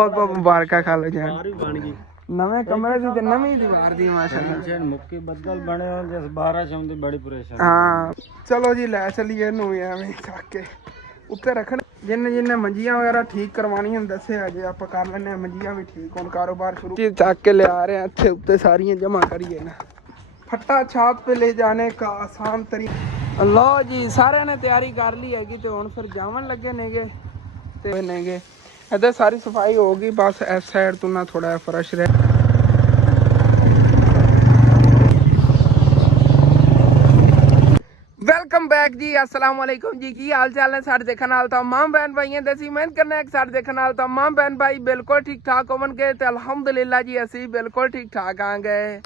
बहुत बहुत मुबारक खा लो जान। भी बन गई नवे कमरे दी ते नवी दीवार दी माशाल्लाह। मुक्के बदल बने हो जिस बारिश आउंदी बड़ी परेशानी। हाँ चलो जी लै चलिए नू एवें चक के उत्ते रखन जिन्ने जिन्ने मंजियां वगैरह ठीक करवानी हैं दसे अजे आप कर लेने मंजियां भी ठीक हुण कारोबार शुरू चक के ले आ रहे हैं इत्थे उत्ते सारियां जमा करिए ना फट्टा छात पे ले जाने का आसान तरीका। लो जी सारे ने तैयारी कर ली हैगी तो हुण फिर जावन लगे नेगे ते नेगे इधर सारी सफाई होगी बस इस साइड तो ना थोड़ा फर्श रहे। वेलकम बैक जी अस्सलाम वालेकुम जी की हाल चाल है साढ़े देखने वाल तमाम बहन भाई दसी मेहनत करना है साढ़े देखने वाल तमाम बहन भाई बिल्कुल ठीक ठाक होवन गए तो अलहमदुलिल्लाह जी असी बिल्कुल ठीक ठाक आ गए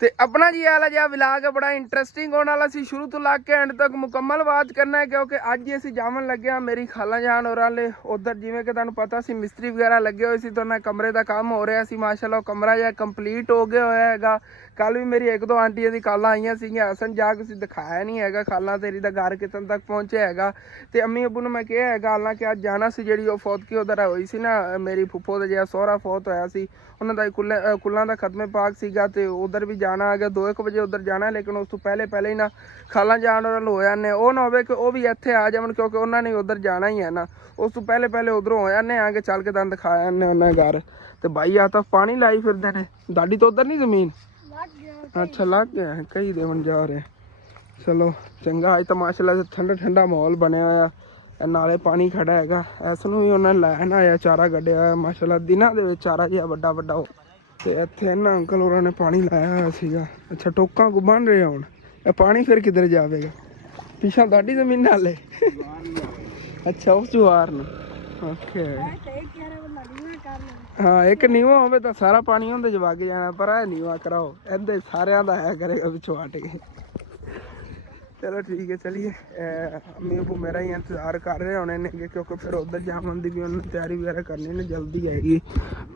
ते अपना जी वाला जो विलाग है बड़ा इंटरस्टिंग होने वाला सी शुरू तो लग के एंड तक मुकम्मल बात करना है क्योंकि अज ही असी जावन लगे मेरी खाला जान और उधर जिमें कि तुहानू पता सी मिस्त्री वगैरह लगे हुए सी तो ना कमरे का काम हो रहा सी माशाल्लाह कमरा जो कंप्लीट हो गया होया हैगा। कल भी मेरी एक दो आंटियां दी कालां आईयां सीगियां हसन जा के दिखाया नहीं हैगा खाला तेरी दा घर कितन तक पहुंचे हैगा ते अम्मी अबू ने मैं कहा हैगा हालांकि अज जाना सी जिहड़ी ओह फौतकी उधर होई सी ना मेरी फुफ्फो दा जिहड़ा सोहरा फौत होया सी उन्हां दा कुल्लां दा खत्मे पाक सीगा ते उधर भी जाना है 2-1 बजे उधर जाना है लेकिन उस तो पहले ही ना खाला जान और हो जाने वो ना हो कि वह भी इत्थे आ जावन क्योंकि उन्होंने उधर जाना ही है ना उस तो पहले उधरों हो जाने आगे चल के तुहानू दिखा जाने उन्हें घर तो भाई आ तो पानी लाई फिरदे ने दादी तो उधर नहीं जमीन अच्छा लग गया है कई देवन जा रहे चलो चंगा अज तो माशाल्लाह ठंडा ठंडा माहौल बनया होया नाले पानी खड़ा हैगा इस नूं भी उन्हें लैन आया चारा कढ़िया होया माशाल्लाह दिनां दे विच चारा जिहा वड्डा वड्डा ते इत्थे ना अंकल होरां ने पानी लाया होया सीगा। अच्छा टोकां को बन रहे हुण ये पानी फिर किधर जावेगा पिछा दाडी जमीन नाले अच्छा उस जुआर नूं ओके हाँ एक नीवा होवे तो सारा पानी उहदे च वग जाना पर है नीवा कराओ इहदे सारियां दा है करेगा पिछों हट के। चलो ठीक है चलिए अम्मी अबू मेरा ही इंतजार कर रहे होने ने क्योंकि फिर उधर जावन की भी उन्होंने तैयारी वगैरह करनी ने जल्दी आएगी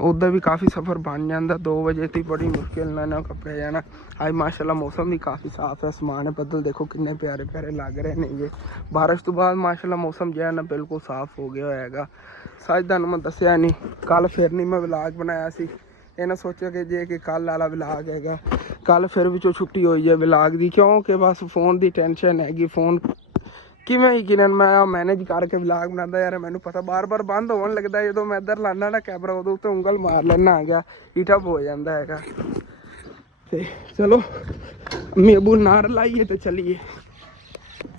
उधर भी काफ़ी सफ़र बन जाता 2 बजे तो बड़ी मुश्किल ना कपड़े जाना। आज माशाल्लाह मौसम भी काफ़ी साफ है आसमान बदल देखो कितने प्यारे प्यारे लग रहे हैं ये बारिश तो बाद माशाल्लाह मौसम जो है ना बिल्कुल साफ हो गया होएगा। सच तुहानू मैं दसिया नहीं कल फिर नहीं मैं व्लॉग बनाया सी ये ना सोचो कि जे कि कल वाला व्लॉग हैगा कल फिर भी छुट्टी हुई है व्लॉग की क्योंकि बस फोन की टेंशन हैगी फोन किवें यकीनन मैं मैनेज करके व्लॉग बनाता यार मैनू पता बार बार बंद होने लगता है जो मैं इधर लाना ना कैमरा उदों उत्ते उंगल मार लेना आ गया हीटअप हो जाता है ते चलो अम्मी अबू नार लाइए तो चलिए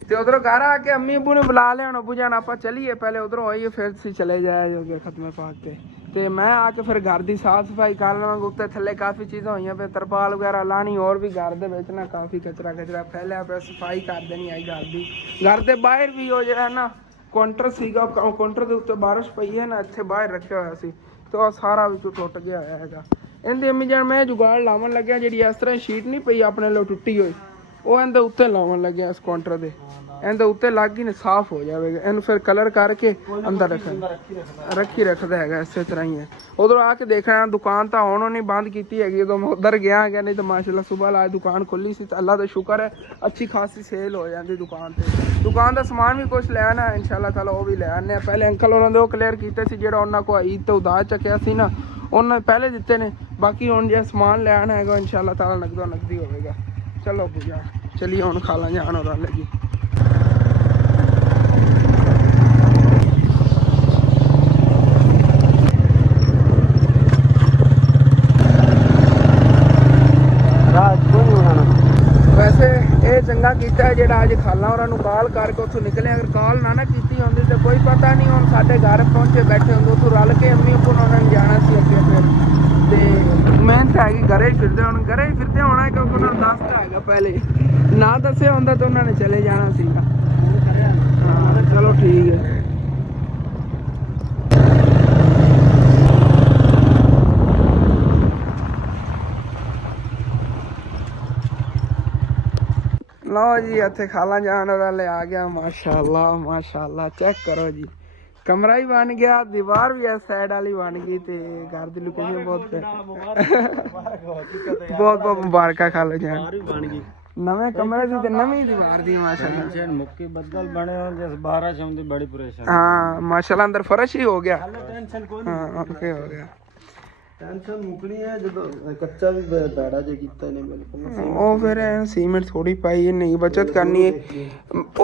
तो उधरों घर आके अम्मी अबू ने बुला लिया अबू जान आप चलिए पहले उधरों आइए फिर सी चले जाए जो खत्मे पाक ते मैं आके फिर घर की साफ सफाई कर लवांगा उत्ते थले काफ़ी चीज़ां हुई पे तरपाल वगैरह लानी और भी घर दे विच ना काफ़ी कचरा फैलिया पे सफाई कर देनी आई घर के बाहर भी हो जाए ना काउंटर सीगा काउंटर के उत्ते बारिश पई है ना इत्थे बाहर रखा होया सी तो सारा विचों टुट गया हैगा इहदी अम्मी जान मैं जुगाड़ लावन लग्या जिहड़ी इस तरह शीट नहीं पई अपने लो टुटी हुई वो इहदे उत्ते लावन लग्या इस काउंटर दे इहदे उत्ते लग ही ने साफ हो जाएगा इन्हू फिर कलर करके अंदर रखी रखता है इस तरह ही है। उधरों आके देखना दुकान तो आने नहीं बंद की हैगी जो मैं उधर गया है नहीं तो माशाल्लाह सुबह ला दुकान खुली सी तो अल्लाह का शुक्र है अच्छी खासी सेल हो जाती दुकान का समान भी कुछ ले आना इंशाल्लाह ताला वो भी ले आने पहले अंकल उन्होंने वो क्लीयर किए जो उन्होंने ईद तो उधार चक्या सी ना उन्होंने पहले दिते ने बाकी हुण जो समान ले आना है इंशाल्लाह ताला नकदो नकदी होगा। चलो भैया चलिए हुण खाला जान और लगी वैसे ये चंगा किया है जोड़ा अज खाला उन्होंने कॉल करके उतों निकले अगर कॉल ना की होंगी तो कोई पता नहीं हम साढ़े घर पहुंचे बैठे होंगे उतों रल के अम्मी अबू उन्होंने जाना सी अगे फिर मेहनत हैगी घरे ही फिरते होने घरे ही फिरते होना क्योंकि उन्होंने दसता है पहले ना दसिया होंगे तो उन्होंने चले जाना सीगा। हाँ चलो ठीक है लो जी इत्थे खाला जान वाले आ गया माशाल्लाह चेक करो जी कमरा ही बन गया दीवार भी इस साइड वाली बन गई ते घर दी लुक बहुत बहुत मुबारक खा लो जान ਨਵੇਂ ਕਮਰੇ ਦੀ ਤੇ ਨਵੀਂ ਦੀਵਾਰ ਦੀ ਮਾਸ਼ਾਅੱਲਾ। ਟੈਨਸ਼ਨ ਮੁੱਕੀ ਬੱਦਲ ਬਣੇ ਹੋਣ ਜਿਸ ਬਾਰਿਸ਼ ਹੁੰਦੀ ਬੜੀ ਪਰੇਸ਼ਾਨੀ। ਹਾਂ ਮਾਸ਼ਾਅੱਲਾ ਅੰਦਰ ਫਰਸ਼ ਹੀ ਹੋ ਗਿਆ। ਟੈਨਸ਼ਨ ਕੋਈ ਹਾਂ ਓਕੇ ਹੋ ਗਿਆ। ਟੈਨਸ਼ਨ ਮੁਕਣੀ ਹੈ ਜਦੋਂ ਕੱਚਾ ਵੀ ਬੈੜਾ ਜੇ ਕੀਤਾ ਨੇ ਬਿਲਕੁਲ। ਉਹ ਫਿਰ ਸੀਮੈਂਟ ਥੋੜੀ ਪਾਈ ਨਹੀਂ ਬਚਤ ਕਰਨੀ ਹੈ।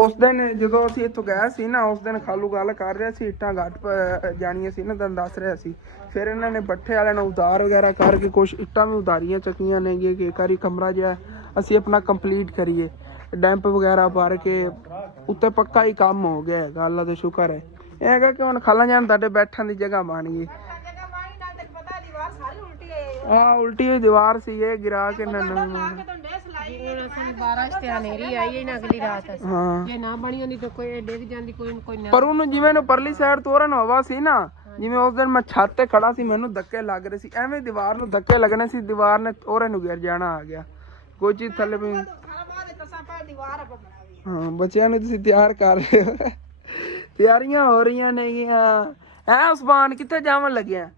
ਉਸ ਦਿਨ ਜਦੋਂ ਅਸੀਂ ਇੱਥੋਂ ਗਏ ਸੀ ਨਾ ਉਸ ਦਿਨ ਖਾਲੂ ਗੱਲ ਕਰ ਰਿਹਾ ਸੀ ਇੱਟਾਂ ਘੱਟ ਜਾਣੀਆਂ ਸੀ ਨਾ ਤੁਹਾਨੂੰ ਦੱਸ ਰਿਹਾ ਸੀ। ਫਿਰ ਇਹਨਾਂ ਨੇ ਪੱਠੇ ਵਾਲਿਆਂ ਨੂੰ ਉਤਾਰ ਵਗੈਰਾ ਕਰਕੇ ਕੁਛ ਇੱਟਾਂ ਵੀ ਉਤਾਰੀਆਂ ਚੱਕੀਆਂ ਨੇ ਕਿ ਇੱਕ ਵਾਰੀ ਕਮਰਾ ਜਿਹਾ ਅਸੀਂ ਆਪਣਾ ਕੰਪਲੀਟ ਕਰੀਏ। ਡੈਂਪ ਵਗੈਰਾ ਭਰ ਕੇ ਉੱਤੇ ਪੱਕਾ ਹੀ ਕੰਮ ਹੋ ਗਿਆ ਹੈਗਾ। ਅੱਲਾ ਦਾ ਸ਼ੁਕਰ ਹੈ। ਇਹ ਹੈਗਾ ਕਿ ਹੁਣ ਖਾਲਾ ਜਾਨ ਤੁਹਾਡੇ ਬੈਠਣ ਦੀ ਜਗ੍ਹਾ ਬਣ ਗਈ। हाँ उल्टी हुई दीवार सी ये गिरा के हाँ पर ਉਹਨੂੰ ਜਿਵੇਂ ਨੂੰ ਪਰਲੀ ਸਾਈਡ ਤੋਰਨ ਹਵਾ ਸੀ ਨਾ ਜਿਵੇਂ ਉਸ ਦਿਨ ਮੈਂ ਛੱਤ ਤੇ ਖੜਾ ਸੀ ਮੈਨੂੰ ਧੱਕੇ ਲੱਗ ਰਹੇ ਸੀ ਐਵੇਂ ਦੀਵਾਰ ਨੂੰ ਧੱਕੇ ਲੱਗਣੇ ਸੀ ਦੀਵਾਰ ਨੇ ਉਹਰੇ ਨੂੰ ਗਿਰ ਜਾਣਾ ਆ ਗਿਆ ਕੋਈ ਚੀਜ਼ ਥੱਲੇ ਵੀ। ਹਾਂ ਬੱਚਿਆਂ ਨੂੰ ਤੁਸੀਂ ਤਿਆਰ ਕਰ ਰਹੇ ਹੋ ਤਿਆਰੀਆਂ ਹੋ ਰਹੀਆਂ ਨੇਗੀਆਂ। ਐ ਉਸਮਾਨ ਕਿੱਥੇ ਜਾਵਣ ਲੱਗਿਆ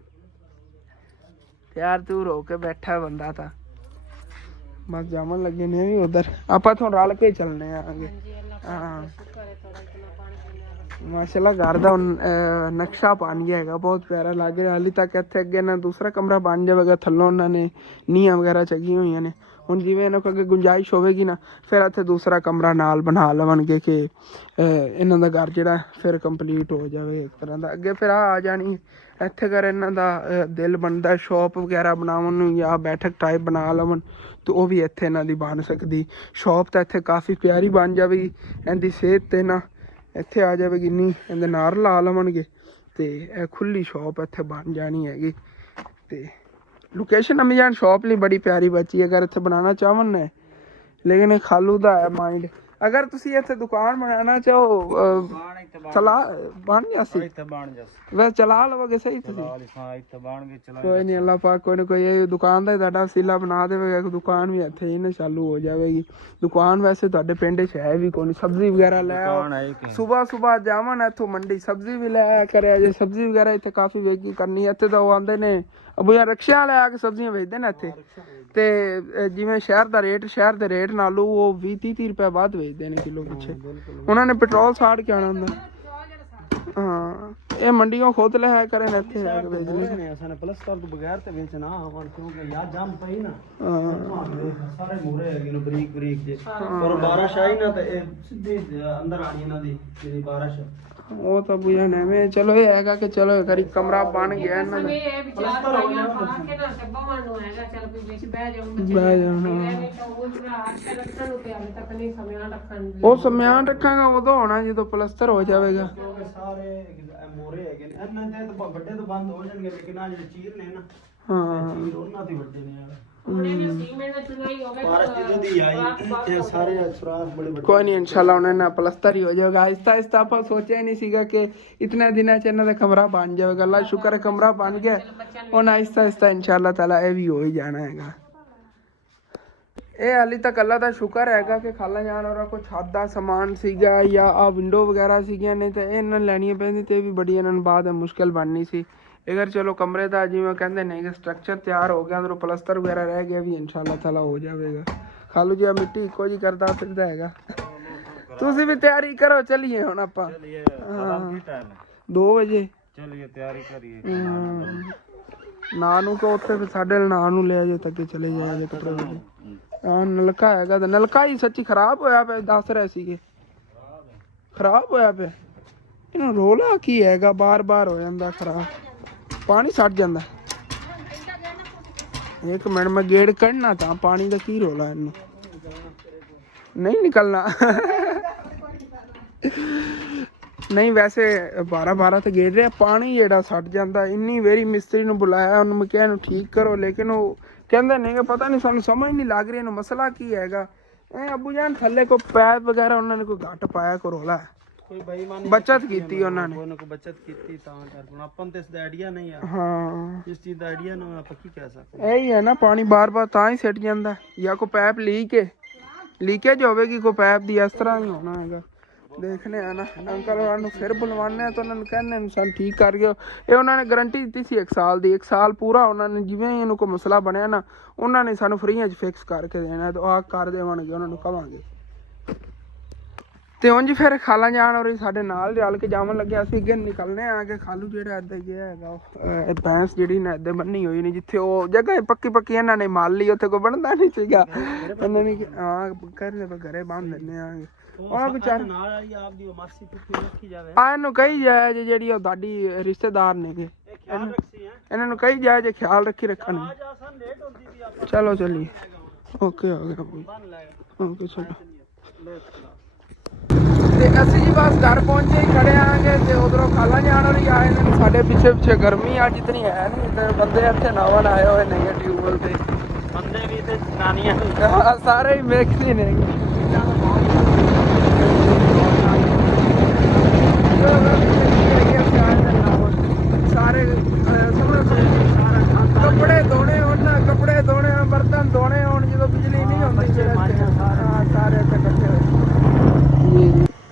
यार तू रो के बैठा बंदा था बस जामन लगे ने भी उधर आप रल के चलने आगे। हाँ माशाल्लाह घर का नक्शा बन गया है बहुत प्यारा लग रहा। हाली तक इतने अगे ना दूसरा कमरा बन जाएगा थल्लों उन्होंने नीहां वगैरह चगी हुई ने ਹੁਣ ਜਿਵੇਂ ਇਹਨਾਂ ਕੋਲ ਅੱਗੇ ਗੁੰਜਾਇਸ਼ ਹੋਵੇਗੀ ਨਾ ਫਿਰ ਇੱਥੇ ਦੂਸਰਾ ਕਮਰਾ ਨਾਲ ਬਣਾ ਲਵਣਗੇ ਕਿ ਇਹਨਾਂ ਦਾ ਘਰ ਜਿਹੜਾ ਫਿਰ ਕੰਪਲੀਟ ਹੋ ਜਾਵੇ ਇੱਕ ਤਰ੍ਹਾਂ ਦਾ। ਅੱਗੇ ਫਿਰ ਆ ਜਾਣੀ ਇੱਥੇ ਕਰ ਇਹਨਾਂ ਦਾ ਦਿਲ ਬਣਦਾ ਸ਼ੌਪ ਵਗੈਰਾ ਬਣਾਉਣ ਨੂੰ ਜਾਂ ਬੈਠਕ ਟਾਈਪ ਬਣਾ ਲਵਣ ਤੇ ਉਹ ਵੀ ਇੱਥੇ ਇਹਨਾਂ ਦੀ ਬਣ ਸਕਦੀ। ਸ਼ੌਪ ਤਾਂ ਇੱਥੇ ਕਾਫੀ ਪਿਆਰੀ ਬਣ ਜਾਵੇਗੀ ਇਹਦੀ ਸਿਹਤ ਤੇ ਨਾ ਇੱਥੇ ਆ ਜਾਵੇਗੀ ਨਹੀਂ ਇਹਦੇ ਨਾਲ ਲਾ ਲਵਣਗੇ ਤੇ ਇਹ ਖੁੱਲੀ ਸ਼ੌਪ ਇੱਥੇ ਬਣ ਜਾਣੀ ਹੈਗੀ। ਤੇ लोकेशन अम्मी जान शॉप ली बड़ी प्यारी बची है अगर इत्थे बनाना चाहवन ने लेकिन खालू दा है माइंड अगर तुसी इत्थे दुकान बनाना चाहो चला बन जासी वैसे चला लवोगे सही तुसी कोई नहीं अल्लाह पाक कोई ना कोई दुकान दा तुहाडा वसीला बना देवेगा दुकान भी इत्थे ही ना चालू हो जाएगी। दुकान वैसे तुहाडे पिंड च है भी कोई सब्जी वगैरह ले आओ सुबह सुबह जावन इत्थों मंडी सब्जी भी ले आया करे जे सब्जी वगैरह इत्थे काफी वेगी करनी इत्थे तो आंदे ने अबू यार रिक्शा ले आके सब्जियां बेचदे ने इत्थे ते जिवें शहर दा रेट नालों वो 20-30 रुपए ਵੱਧ ਵੇਚਦੇ ਨੇ ਕਿਲੋ ਪਿੱਛੇ ਉਹਨਾਂ ਨੇ ਪੈਟਰੋਲ ਸਾੜ ਕੇ ਆਣਾ ਹੁੰਦਾ। ਹਾਂ ਇਹ ਮੰਡੀਆਂ ਖੁਦ ਲੈ ਆਇਆ ਕਰੇ ਨੇ ਇੱਥੇ ਆ ਕੇ ਵੇਚਣੇ ਨੇ ਅਸਾਂ ਨੇ ਪਲਸਤਰ ਤੋਂ ਬਗੈਰ ਤੇ ਵੇਚਣਾ ਆਵਣ ਕਿਉਂਕਿ ਯਾਰ ਜੰਮ ਪਈ ਨਾ ਸਾਰੇ ਮੂਰੇ ਹੈਗੇ ਨੇ ਬਰੀਕ ਬਰੀਕ ਜੇ ਪਰ ਬਾਰਿਸ਼ ਆਈ ਨਾ ਤੇ ਇਹ ਸਿੱਧੀ ਅੰਦਰ ਆਣੀ ਇਹਨਾਂ ਦੀ ਜਿਹੜੀ ਬਾਰਿਸ਼ ਉਹ ਤਾਂ ਬੁਝਾ ਨਵੇਂ ਚਲੋ ਇਹ ਹੈਗਾ ਕਿ ਚਲੋ ਕਰੀ ਕਮਰਾ ਬਣ ਗਿਆ ਇਹਨਾਂ ਦਾ ਇਹ ਵਿਚਾਰ ਪਾਈਆਂ ਪਾ ਕੇ ਨਾ ਤੇ ਬਵਣ ਨੂੰ ਹੈਗਾ ਚਲ ਕੋਈ ਵਿੱਚ ਬਹਿ ਜਾਊਂਗਾ ਉਹ ਸਮਾਨ ਰੱਖਾਂਗਾ ਉਦੋਂ ਹੋਣਾ ਜਦੋਂ ਪਲਸਤਰ ਹੋ ਜਾਵੇਗਾ। ਸਾਰੇ ਮੋਰੇ ਹੈਗੇ ਨੇ ਇਹਨਾਂ ਦੇ ਤਾਂ ਵੱਡੇ ਤੋਂ ਬੰਦ ਹੋ ਜਾਣਗੇ ਲੇਕਿਨ ਆ ਜਿਹੜੇ ਚੀਰ ਨੇ ਨਾ ਹਾਂ ਚੀਰ ਉਹਨਾਂ ਦੇ ਵੱਡੇ ਨੇ ਯਾਰ कोई नहीं इंशाल्लाह उन्हें ना प्लस्तर ही हो जाएगा आहिस्ता आहिस्ता आप सोचा ही नहीं सीगा कि इतने दिन इन्हों का कमरा बन जाएगा। अल्लाह शुक्र है कमरा बन गया और आहिस्ता आहिस्ता इंशाल्लाह ताला ये भी हो ही जाना है। ਇਹ ਹਾਲੀ ਤੱਕ ਅੱਲਾ ਦਾ ਸ਼ੁਕਰ ਹੈਗਾ ਕਿ ਖਾਲਾ ਜਾਨ ਔਰ ਕੋਈ ਛੱਤ ਦਾ ਸਮਾਨ ਸੀਗਾ ਜਾਂ ਆ ਵਿੰਡੋ ਵਗੈਰਾ ਸੀਗੀਆਂ ਨੇ ਤੇ ਇਹਨਾਂ ਲੈਣੀਆਂ ਪੈਂਦੀ ਤੇ ਵੀ ਬੜੀ ਇਹਨਾਂ ਨੂੰ ਬਾਅਦ ਮੁਸ਼ਕਿਲ ਬਣਨੀ ਸੀ। अगर चलो कमरे का जिवें कहते नहीं कि स्ट्रक्चर तैयार हो गया अंदरों प्लस्तर वगैरह रह गया भी इंशाल्लाह ताला हो जाएगा। खालू जी मिट्टी इको जी करता फिरदा हैगा तुसी भी तैयारी करो चलिए हुण आपां 2 बजे चलिए तैयारी करिए ना नू तो उत्थे फिर साडे ना नू ले जाए तक चले जाएंगे कपड़े हाँ नलका हैगा ते नलका ही सच्ची खराब होया पे दस रहे सीगे खराब होया पे इन्हूं रोला की हैगा बार बार हो जांदा खराब पानी सड़ जाता। एक मिनट में गेड़ कढ़ना था पानी का की रोला इन्नू नहीं निकलना नहीं वैसे 12 तो गेड़ रहा पानी जेड़ा सड़ जाता इन्नी वेरी मिस्त्री नूं बुलाया उन्होंने मैं कहा ठीक करो लेकिन वो कहते नहीं पता नहीं सानू समझ नहीं लग रही इन्हूं मसला की हैगा। अबू जान थल्ले को पैप वगैरह उन्होंने कोई घट पाया को रोला कोई बेईमानी बचत कीती उन्होंने कोई को बचत कीती तां कर हुण अपन ते इस आईडिया नहीं है। हां इस चीज दा आईडिया ना आप की कह सकते यही है ना पानी बार-बार तां ही सिट जांदा या कोई पैप लीकेज होवेगी कोई पैप दी इस तरह ही होना हैगा ਦੇਖਨੇ ਆ ਨਾ ਅੰਕਲ ਉਹਨਾਂ ਨੂੰ ਫਿਰ ਬੁਲਵਾਉਂਦੇ ਆ ਤਾਂ ਉਹਨਾਂ ਨੂੰ ਕਹਿੰਦੇ ਨੇ ਸਾਨੂੰ ਠੀਕ ਕਰ ਗਿਓ। ਇਹ ਉਹਨਾਂ ਨੇ ਗਰੰਟੀ ਦਿੱਤੀ ਸੀ 1 ਸਾਲ ਦੀ, 1 ਸਾਲ ਪੂਰਾ ਉਹਨਾਂ ਨੇ ਜਿਵੇਂ ਹੀ ਇਹਨੂੰ ਕੋਈ ਮਸਲਾ ਬਣਿਆ ਨਾ ਉਹਨਾਂ ਨੇ ਸਾਨੂੰ ਫਰੀਆਂ 'ਚ ਫਿਕਸ ਕਰਕੇ ਦੇਣਾ ਤੇ ਆਹ ਕਰ ਦੇਵਾਂਗੇ ਉਹਨਾਂ ਨੂੰ ਕਵਾਂਗੇ। ਤੇ ਉਂਝ ਫਿਰ ਖਾਲਾ ਜਾਣ ਔਰ ਸਾਡੇ ਨਾਲ ਰਲ ਕੇ ਜਾਵਣ ਲੱਗਿਆ ਅਸੀਂ ਅੱਗੇ ਨਿਕਲਨੇ ਆ ਕਿ ਖਾਲੂ ਜਿਹੜਾ ਇੱਦਾਂ ਗਿਆ ਹੈਗਾ ਇਹ ਭੈਂਸ ਜਿਹੜੀ ਨਾ ਇੱਦਾਂ ਬੰਨੀ ਹੋਈ ਨਹੀਂ ਜਿੱਥੇ ਉਹ ਜਗ੍ਹਾ ਪੱਕੀ ਇਹਨਾਂ ਨੇ ਮਾਲ ਲਈ ਉੱਥੇ ਕੋਈ ਬਣਦਾ ਨਹੀਂ ਸੀਗਾ ਇਹਨਾਂ ਨੇ ਹਾਂ ਕਹਿੰਦੇ ਘਰੇ ਬੰਨ ਦਿੰਦੇ ਆ ਉਹ ਵਿਚਾਰ ਆ ਇਹਨੂੰ ਕਹੀ ਜਾਏ ਜਿਹੜੀ ਉਹ ਤੁਹਾਡੀ ਰਿਸ਼ਤੇਦਾਰ ਨੇਗੇ ਇਹਨਾਂ ਨੂੰ ਕਹੀ ਜਾਏ ਜੇ ਖਿਆਲ ਰੱਖੀ ਰੱਖਣ। ਚਲੋ ਚੱਲੀਏ ਓਕੇ ਹੋ ਗਿਆ ਓਕੇ ਚਲੋ। ਤੇ ਅਸੀਂ ਜੀ ਬਸ ਘਰ ਪਹੁੰਚੇ ਹੀ ਖੜੇ ਆਂਗੇ ਤੇ ਉਧਰੋਂ ਖਾਲਾ ਜਾਣ ਵਾਲੀ ਆਏ ਨੇ ਸਾਡੇ ਪਿੱਛੇ ਗਰਮੀ ਅੱਜ ਇਤਨੀ ਹੈ ਨਹੀਂ ਤੇ ਬੰਦੇ ਇੱਥੇ ਨਾਵਣ ਆਏ ਹੋਏ ਨੇ ਟਿਊਬਵੈਲ ਤੇ ਬੰਦੇ ਵੀ ਤੇ ਜਨਾਨੀਆਂ ਸਾਰੇ ਹੀ ਮਿਕਸ ਹੀ ਨੇ। ਸਾਰੇ ਕੱਪੜੇ ਧੋਣੇ ਹੋਣ ਬਰਤਨ ਧੋਣੇ ਹੋਣ ਜਦੋਂ ਬਿਜਲੀ ਨਹੀਂ ਹੁੰਦੀ ਸਾਰੇ ਇੱਥੇ ਇਕੱਠੇ ਹੋਏ।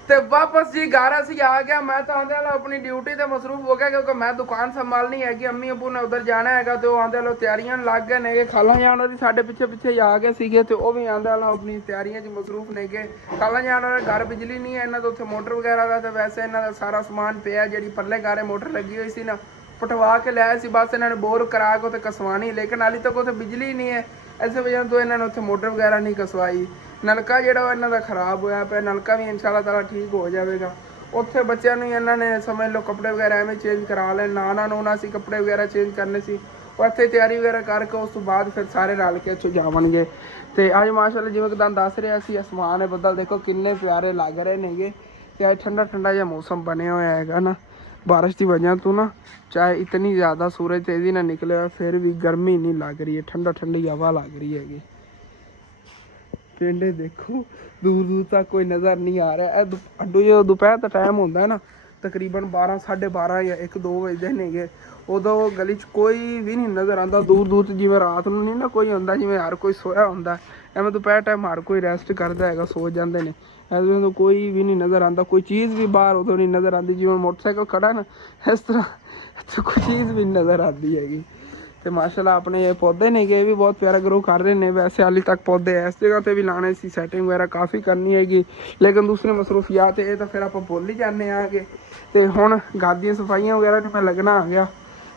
ਤੇ ਵਾਪਸ ਜੀ ਘਰ ਅਸੀਂ ਆ ਗਿਆ। ਮੈਂ ਤਾਂ ਆਂਦੇ ਵਾਲਾ ਆਪਣੀ ਡਿਊਟੀ ਤੇ ਮਸਰੂਫ ਹੋ ਗਿਆ ਕਿਉਂਕਿ ਮੈਂ ਦੁਕਾਨ ਸੰਭਾਲਣੀ ਹੈਗੀ। ਅੰਮੀ ਅੱਬੂ ਨੇ ਉਧਰ ਜਾਣਾ ਹੈਗਾ ਤੇ ਉਹ ਆਂਦੇ ਵਾਲਾ ਤਿਆਰੀਆਂ ਲੱਗ ਗਏ ਨੇ। ਖਾਲਾ ਜਾਣ ਵਾਲੀ ਸਾਡੇ ਪਿੱਛੇ ਆ ਗਏ ਸੀਗੇ ਤੇ ਉਹ ਵੀ ਆਂਦੇ ਵਾਲਾ ਆਪਣੀ ਤਿਆਰੀਆਂ 'ਚ ਮਸਰੂਫ ਨੇਗੇ। ਖਾਲਾ ਜਾਣ ਵਾਲੇ ਘਰ ਬਿਜਲੀ ਨਹੀਂ ਹੈ ਇਹਨਾਂ ਦਾ ਉੱਥੇ ਮੋਟਰ ਵਗੈਰਾ ਦਾ ਤੇ ਵੈਸੇ ਇਹਨਾਂ ਦਾ ਸਾਰਾ ਸਮਾਨ ਪਿਆ ਜਿਹੜੀ ਪੱਲੇ ਗਾਰੇ ਮੋਟਰ ਲੱਗੀ ਹੋਈ ਸੀ ਨਾ ਪਟਵਾ ਕੇ ਲਿਆਏ ਸੀ। ਬਸ ਇਹਨਾਂ ਨੇ ਬੋਰ ਕਰਾ ਕੇ ਉੱਥੇ ਕਸਵਾਣੀ ਲੇਕਿਨ ਹਾਲੀ ਤੱਕ ਉੱਥੇ ਬਿਜਲੀ ਨਹੀਂ ਹੈ। ਇਸੇ ਵਜ੍ਹਾ ਤੋਂ ਇਹਨਾਂ ਨੇ ਉੱਥੇ ਮੋਟਰ ਵਗੈਰਾ ਨਹੀਂ ਕਸਵਾਈ। ਨਲਕਾ ਜਿਹੜਾ ਇਹਨਾਂ ਦਾ ਖਰਾਬ ਹੋਇਆ ਪਿਆ ਨਲਕਾ ਵੀ ਇਨਸ਼ਾਅੱਲਾ ਤਾਲਾ ਠੀਕ ਹੋ ਜਾਵੇਗਾ। ਉੱਥੇ ਬੱਚਿਆਂ ਨੂੰ ਇਹਨਾਂ ਨੇ ਸਮਝ ਲਓ ਕੱਪੜੇ ਵਗੈਰਾ ਐਵੇਂ ਚੇਂਜ ਕਰਾ ਲੈ ਨਾਨਾ ਨੂੰ ਅਸੀਂ ਕੱਪੜੇ ਵਗੈਰਾ ਚੇਂਜ ਕਰਨੇ ਸੀ। ਉੱਥੇ ਤਿਆਰੀ ਵਗੈਰਾ ਕਰਕੇ ਉਸ ਤੋਂ ਬਾਅਦ ਫਿਰ ਸਾਰੇ ਰਲ ਕੇ ਇੱਥੋਂ ਜਾਵਣਗੇ। ਤੇ ਅੱਜ ਮਾਸ਼ਾਅੱਲਾ ਜਿਵੇਂ ਕਿ ਤੁਹਾਨੂੰ ਦੱਸ ਰਿਹਾ ਸੀ ਅਸਮਾਨ ਬੱਦਲ ਦੇਖੋ ਕਿੰਨੇ ਪਿਆਰੇ ਲੱਗ ਰਹੇ ਨੇਗੇ ਕਿ ਅੱਜ ਠੰਡਾ ਜਿਹਾ ਮੌਸਮ ਬਣਿਆ ਹੋਇਆ ਹੈਗਾ ਨਾ। ਬਾਰਿਸ਼ ਦੀ ਵਜ੍ਹਾ ਤੋਂ ਨਾ ਚਾਹੇ ਇਤਨੀ ਜ਼ਿਆਦਾ ਸੂਰਜ ਤੇਜ਼ੀ ਨਾਲ ਨਿਕਲਿਆ ਫਿਰ ਵੀ ਗਰਮੀ ਨਹੀਂ ਲੱਗ ਰਹੀ ਹੈ। ਠੰਡੀ ਹਵਾ ਲੱਗ ਰਹੀ ਹੈਗੀ। ਪਿੰਡੇ ਦੇਖੋ ਦੂਰ ਤੱਕ ਕੋਈ ਨਜ਼ਰ ਨਹੀਂ ਆ ਰਿਹਾ। ਇਹ ਅੱਡੂ ਜਦੋਂ ਦੁਪਹਿਰ ਦਾ ਟਾਈਮ ਹੁੰਦਾ ਨਾ ਤਕਰੀਬਨ 12 12:30 ਜਾਂ 1-2 ਵਜਦੇ ਨੇਗੇ ਉਦੋਂ ਗਲੀ 'ਚ ਕੋਈ ਵੀ ਨਹੀਂ ਨਜ਼ਰ ਆਉਂਦਾ। ਦੂਰ ਜਿਵੇਂ ਰਾਤ ਨੂੰ ਨਹੀਂ ਨਾ ਕੋਈ ਹੁੰਦਾ ਜਿਵੇਂ ਹਰ ਕੋਈ ਸੋਇਆ ਹੁੰਦਾ ਐਵੇਂ ਦੁਪਹਿਰ ਟਾਈਮ ਹਰ ਕੋਈ ਰੈਸਟ ਕਰਦਾ ਹੈਗਾ ਸੋ ਜਾਂਦੇ ਨੇ। ਐਵੇਂ ਤੋਂ ਕੋਈ ਵੀ ਨਹੀਂ ਨਜ਼ਰ ਆਉਂਦਾ। ਕੋਈ ਚੀਜ਼ ਵੀ ਬਾਹਰ ਉਦੋਂ ਨਹੀਂ ਨਜ਼ਰ ਆਉਂਦੀ ਜਿਵੇਂ ਮੋਟਰਸਾਈਕਲ ਖੜਾ ਨਾ ਇਸ ਤਰ੍ਹਾਂ ਇੱਥੇ ਕੋਈ ਚੀਜ਼ ਵੀ ਨਜ਼ਰ ਆਉਂਦੀ ਹੈਗੀ। ਤੇ ਮਾਸ਼ਾਅੱਲਾ ਆਪਣੇ ਇਹ ਪੌਦੇ ਨੇਗੇ ਇਹ ਵੀ ਬਹੁਤ ਪਿਆਰਾ ਗਰੋ ਕਰ ਰਹੇ ਨੇ। ਵੈਸੇ ਹਾਲੀ ਤੱਕ ਪੌਦੇ ਇਸ ਜਗ੍ਹਾ ਤੇ ਵੀ ਲਾਣੇ ਸੀ ਸੈਟਿੰਗ ਵਗੈਰਾ ਕਾਫੀ ਕਰਨੀ ਹੈਗੀ ਲੇਕਿਨ ਦੂਸਰੇ ਮਸਰੂਫੀਆਤ ਇਹ ਤਾਂ ਫਿਰ ਆਪਾਂ ਭੁੱਲ ਹੀ ਜਾਂਦੇ ਆਂਗੇ। ਤੇ ਹੁਣ ਘਰ ਦੀਆਂ ਸਫਾਈਆਂ ਵਗੈਰਾ 'ਚ ਮੈਂ ਲੱਗਣਾ ਆ ਗਿਆ।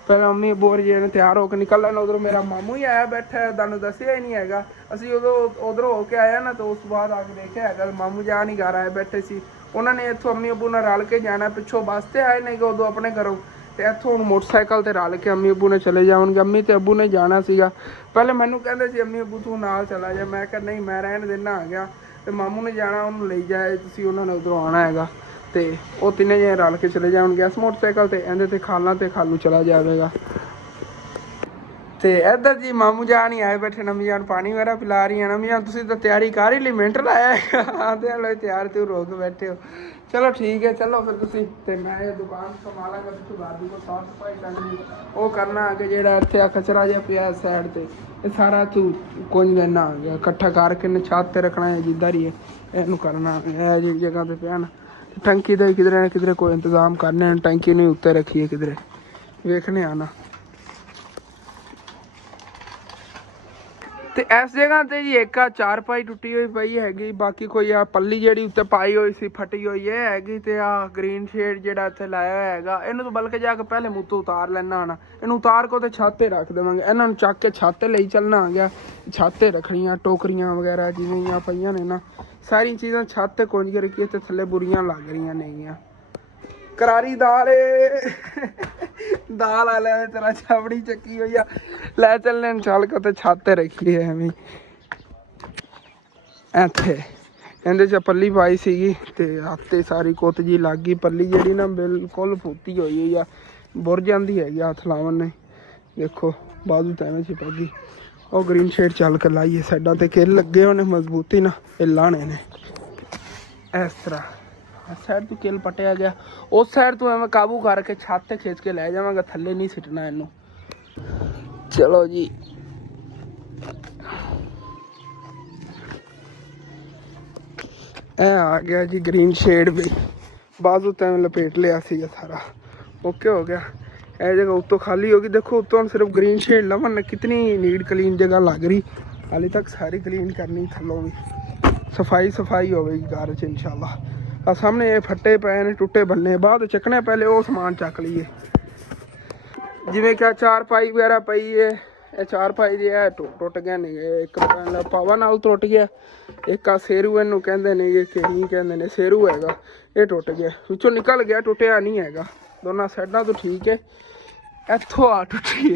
ਪਹਿਲਾਂ ਮੰਮੀ ਬੋਰ ਜੇ ਨੇ ਤਿਆਰ ਹੋ ਕੇ ਨਿਕਲ ਲੈਣਾ ਉਧਰੋਂ ਮੇਰਾ ਮਾਮੂ ਹੀ ਆਇਆ ਬੈਠਾ ਤੁਹਾਨੂੰ ਦੱਸਿਆ ਹੀ ਨਹੀਂ ਹੈਗਾ। ਅਸੀਂ ਉਧਰੋਂ ਹੋ ਕੇ ਆਇਆ ਨਾ ਤਾਂ ਉਸ ਤੋਂ ਬਾਅਦ ਆ ਕੇ ਦੇਖਿਆ ਹੈਗਾ ਮਾਮੂ ਜਾ ਨਹੀਂ ਘਰ ਆਏ ਬੈਠੇ ਸੀ। ਉਹਨਾਂ ਨੇ ਇੱਥੋਂ ਅੰਮੀ ਅੱਬੂ ਨਾਲ ਰਲ ਕੇ ਜਾਣਾ ਪਿੱਛੋਂ ਬੱਸ ਤੇ ਆਏ ਨੇਗੇ ਉਦੋਂ ਆਪਣੇ ਘਰੋਂ ਤੇ ਇੱਥੋਂ ਹੁਣ ਮੋਟਰਸਾਈਕਲ ਤੇ ਰਲ ਕੇ ਅੰਮੀ ਅੱਬੂ ਨੇ ਚਲੇ ਜਾਣਗੇ। ਅੰਮੀ ਤੇ ਅੱਬੂ ਨੇ ਜਾਣਾ ਸੀਗਾ। ਪਹਿਲੇ ਮੈਨੂੰ ਕਹਿੰਦੇ ਸੀ ਅੰਮੀ ਅੱਬੂ ਤੂੰ ਨਾਲ ਚਲਾ ਜਾ ਮੈਂ ਕਿਹਾ ਨਹੀਂ ਮੈਂ ਰਹਿਣ ਦੇਣਾ ਆ ਗਿਆ ਤੇ ਮਾਮੂ ਨੇ ਜਾਣਾ ਉਹਨੂੰ ਲਈ ਜਾਏ ਤੁਸੀਂ ਉਹਨਾਂ ਨੇ ਉਧਰੋਂ ਆਉਣਾ ਹੈਗਾ ਤੇ ਉਹ ਤਿੰਨੇ ਜਿਹੇ ਰਲ ਕੇ ਚਲੇ ਜਾਣਗੇ ਇਸ ਮੋਟਰਸਾਈਕਲ ਤੇ ਇਹਦੇ ਤੇ ਖਾਲਾਂ ਤੇ ਖਾਲੂ ਚਲਾ ਜਾਵੇਗਾ। ਤੇ ਇੱਧਰ ਜੀ ਮਾਮੂ ਜਾਨ ਹੀ ਆਏ ਬੈਠੇ ਨਵੀਂ ਜਾਨ ਪਾਣੀ ਵਗੈਰਾ ਪਿਲਾ ਰਹੀ ਹੈ। ਨਵੀਂ ਜਾਨ ਤੁਸੀਂ ਤਾਂ ਤਿਆਰੀ ਕਰ ਹੀ ਲਈ ਮਿੰਟ ਲਾਇਆ ਆਂਦੇ ਹਲੋ ਤਿਆਰ ਤੇ ਰੋ ਕੇ ਬੈਠੇ ਹੋ। ਚਲੋ ਠੀਕ ਹੈ ਚਲੋ ਫਿਰ ਤੁਸੀਂ ਤੇ ਮੈਂ ਇਹ ਦੁਕਾਨ ਸੰਭਾਲਾਂਗਾ ਪਿੱਛੋਂ ਦਾਦੀ ਕੋਲ ਸਾਫ਼ ਸਫਾਈ ਕਰਨੀ ਉਹ ਕਰਨਾ ਅੱਗੇ ਜਿਹੜਾ ਇੱਥੇ ਆ ਕਚਰਾ ਜਿਹਾ ਪਿਆ ਸਾਈਡ ਤੇ ਇਹ ਸਾਰਾ ਤੂੰ ਕੁਝ ਦੇਣਾ ਆ ਗਿਆ ਇਕੱਠਾ ਕਰਕੇ ਨੇ ਛੱਤ ਤੇ ਰੱਖਣਾ ਹੈ ਜਿੱਦਾਂ ਹੀ ਇਹਨੂੰ ਕਰਨਾ ਇਹ ਜਿਹੜੀ ਜਗ੍ਹਾ ਤੇ ਪਿਆ ਨਾ ਟੰਕੀ ਦਾ ਕਿਧਰੇ ਨਾ ਕਿਧਰੇ ਕੋਈ ਇੰਤਜ਼ਾਮ ਕਰਨੇ ਟੰਕੀ ਨੂੰ ਉੱਤੇ ਰੱਖੀਏ ਕਿਧਰੇ ਵੇਖਣੇ ਆ ਨਾ। ਤੇ ਇਸ ਜਗ੍ਹਾ ਤੇ ਜੀ ਇੱਕ ਆ ਚਾਰਪਾਈ ਟੁੱਟੀ ਹੋਈ ਪਈ ਹੈਗੀ ਬਾਕੀ ਕੋਈ ਆ ਪੱਲੀ ਜਿਹੜੀ ਉੱਤੇ ਪਾਈ ਹੋਈ ਸੀ ਫਟੀ ਹੋਈ ਇਹ ਹੈਗੀ ਤੇ ਆ ਗ੍ਰੀਨ ਸ਼ੇਡ ਜਿਹੜਾ ਇੱਥੇ ਲਾਇਆ ਹੋਇਆ ਹੈਗਾ ਇਹਨੂੰ ਤਾਂ ਬਲਕਿ ਜਾ ਕੇ ਪਹਿਲੇ ਮੂੰਹ ਤੋਂ ਉਤਾਰ ਲੈਣਾ ਆਣਾ ਇਹਨੂੰ ਉਤਾਰ ਕੇ ਤੇ ਛੱਤ ਤੇ ਰੱਖ ਦੇਵਾਂਗੇ। ਇਹਨਾਂ ਨੂੰ ਚੱਕ ਕੇ ਛੱਤ ਤੇ ਲਈ ਚੱਲਣਾ ਆ ਗਿਆ ਛੱਤ ਤੇ ਰੱਖਣੀਆਂ ਟੋਕਰੀਆਂ ਵਗੈਰਾ ਜਿਵੇਂ ਆ ਪਈਆਂ ਨੇ ਨਾ ਸਾਰੀਆਂ ਚੀਜ਼ਾਂ ਛੱਤ ਤੇ ਕੁੰਝ ਕੇ ਰੱਖੀਏ ਤੇ ਥੱਲੇ ਬੁਰੀਆਂ ਲੱਗ ਰਹੀਆਂ ਨੇਗੀਆਂ। ਕਰਾਰੀ ਦਾਲ ਦਾਲ ਆ ਲੈ ਤੇਰਾ ਛਾਬੜੀ ਚੱਕੀ ਹੋਈ ਆ ਲੈ ਚੱਲਣੇ ਚੱਲ ਕੇ ਤੇ ਛੱਤ ਤੇ ਰੱਖੀਏ ਐਵੇਂ ਇੱਥੇ ਇਹਦੇ 'ਚ ਪੱਲੀ ਪਾਈ ਸੀਗੀ ਤੇ ਹੱਥ ਸਾਰੀ ਕੁੱਤ ਜੀ ਲੱਗ ਗਈ ਪੱਲੀ ਜਿਹੜੀ ਨਾ ਬਿਲਕੁਲ ਫੂਤੀ ਹੋਈ ਆ ਬੁਰ ਜਾਂਦੀ ਹੈਗੀ ਹੱਥ ਲਾਉਣ ਨੇ ਦੇਖੋ ਬਾਜ਼ੂ ਤਾਂ ਐਵੇਂ ਛਿਪਕ ਗਈ। ਉਹ ਗ੍ਰੀਨ ਸ਼ੇਡ ਚੱਲ ਕੇ ਲਾਈਏ ਸਾਈਡਾਂ ਤੇ ਕਿੱਲ ਲੱਗੇ ਹੋਣੇ ਮਜ਼ਬੂਤੀ ਨਾਲ ਇਹ ਲਾਣੇ ਨੇ ਇਸ ਤਰ੍ਹਾਂ ਇਸ ਸਾਈਡ ਤੋਂ ਕਿੱਲ ਪਟਿਆ ਗਿਆ ਉਸ ਸਾਈਡ ਤੋਂ ਐਵੇਂ ਕਾਬੂ ਕਰਕੇ ਛੱਤ ਤੇ ਖਿੱਚ ਕੇ ਲੈ ਜਾਵਾਂਗਾ ਥੱਲੇ ਨਹੀਂ ਸਿੱਟਣਾ ਇਹਨੂੰ। ਚਲੋ ਜੀ ਇਹ ਆ ਗਿਆ ਜੀ ਗ੍ਰੀਨ ਸ਼ੇਡ ਵੀ ਬਾਜ਼ੂ ਤੈਨੂੰ ਲਪੇਟ ਲਿਆ ਸੀਗਾ ਸਾਰਾ ਓਕੇ ਹੋ ਗਿਆ। ਇਹ ਜਗ੍ਹਾ ਉੱਤੋਂ ਖਾਲੀ ਹੋ ਗਈ ਦੇਖੋ ਉੱਤੋਂ ਹੁਣ ਸਿਰਫ ਗ੍ਰੀਨ ਸ਼ੇਡ ਲਵਨ ਕਿਤਨੀ ਨੀਟ ਕਲੀਨ ਜਗ੍ਹਾ ਲੱਗ ਰਹੀ ਹਾਲੇ ਤੱਕ ਸਾਰੀ ਕਲੀਨ ਕਰਨੀ ਥੱਲੋਂ ਵੀ ਸਫਾਈ ਹੋਵੇਗੀ ਘਰ 'ਚ ਇਨਸ਼ਾਅੱਲਾ। ਆ ਸਾਹਮਣੇ ਇਹ ਫੱਟੇ ਪਏ ਨੇ ਟੁੱਟੇ ਬੰਨੇ ਬਾਅਦ ਚੱਕਣੇ ਪਹਿਲੇ ਉਹ ਸਮਾਨ ਚੱਕ ਲਈਏ ਜਿਵੇਂ ਕਿ ਚਾਰਪਾਈ ਵਗੈਰਾ ਪਈ ਹੈ ਇਹ ਚਾਰਪਾਈ ਦੀ ਹੈ ਟੁੱਟ ਗਿਆ ਨਹੀਂ ਇੱਕ ਪਾਵਾ ਨਾਲ ਟੁੱਟ ਗਿਆ ਇੱਕ ਆ ਸੇਰੂ ਇਹਨੂੰ ਕਹਿੰਦੇ ਨੇ ਇਹ ਕੀ ਕਹਿੰਦੇ ਨੇ ਸੇਰੂ ਹੈਗਾ ਇਹ ਟੁੱਟ ਗਿਆ ਵਿੱਚੋਂ ਨਿਕਲ ਗਿਆ ਟੁੱਟਿਆ ਨਹੀਂ ਹੈਗਾ ਦੋਨਾਂ ਸਾਈਡਾਂ ਤੋਂ ਠੀਕ ਹੈ। ਇੱਥੋਂ ਆ ਟੁੱਟੀ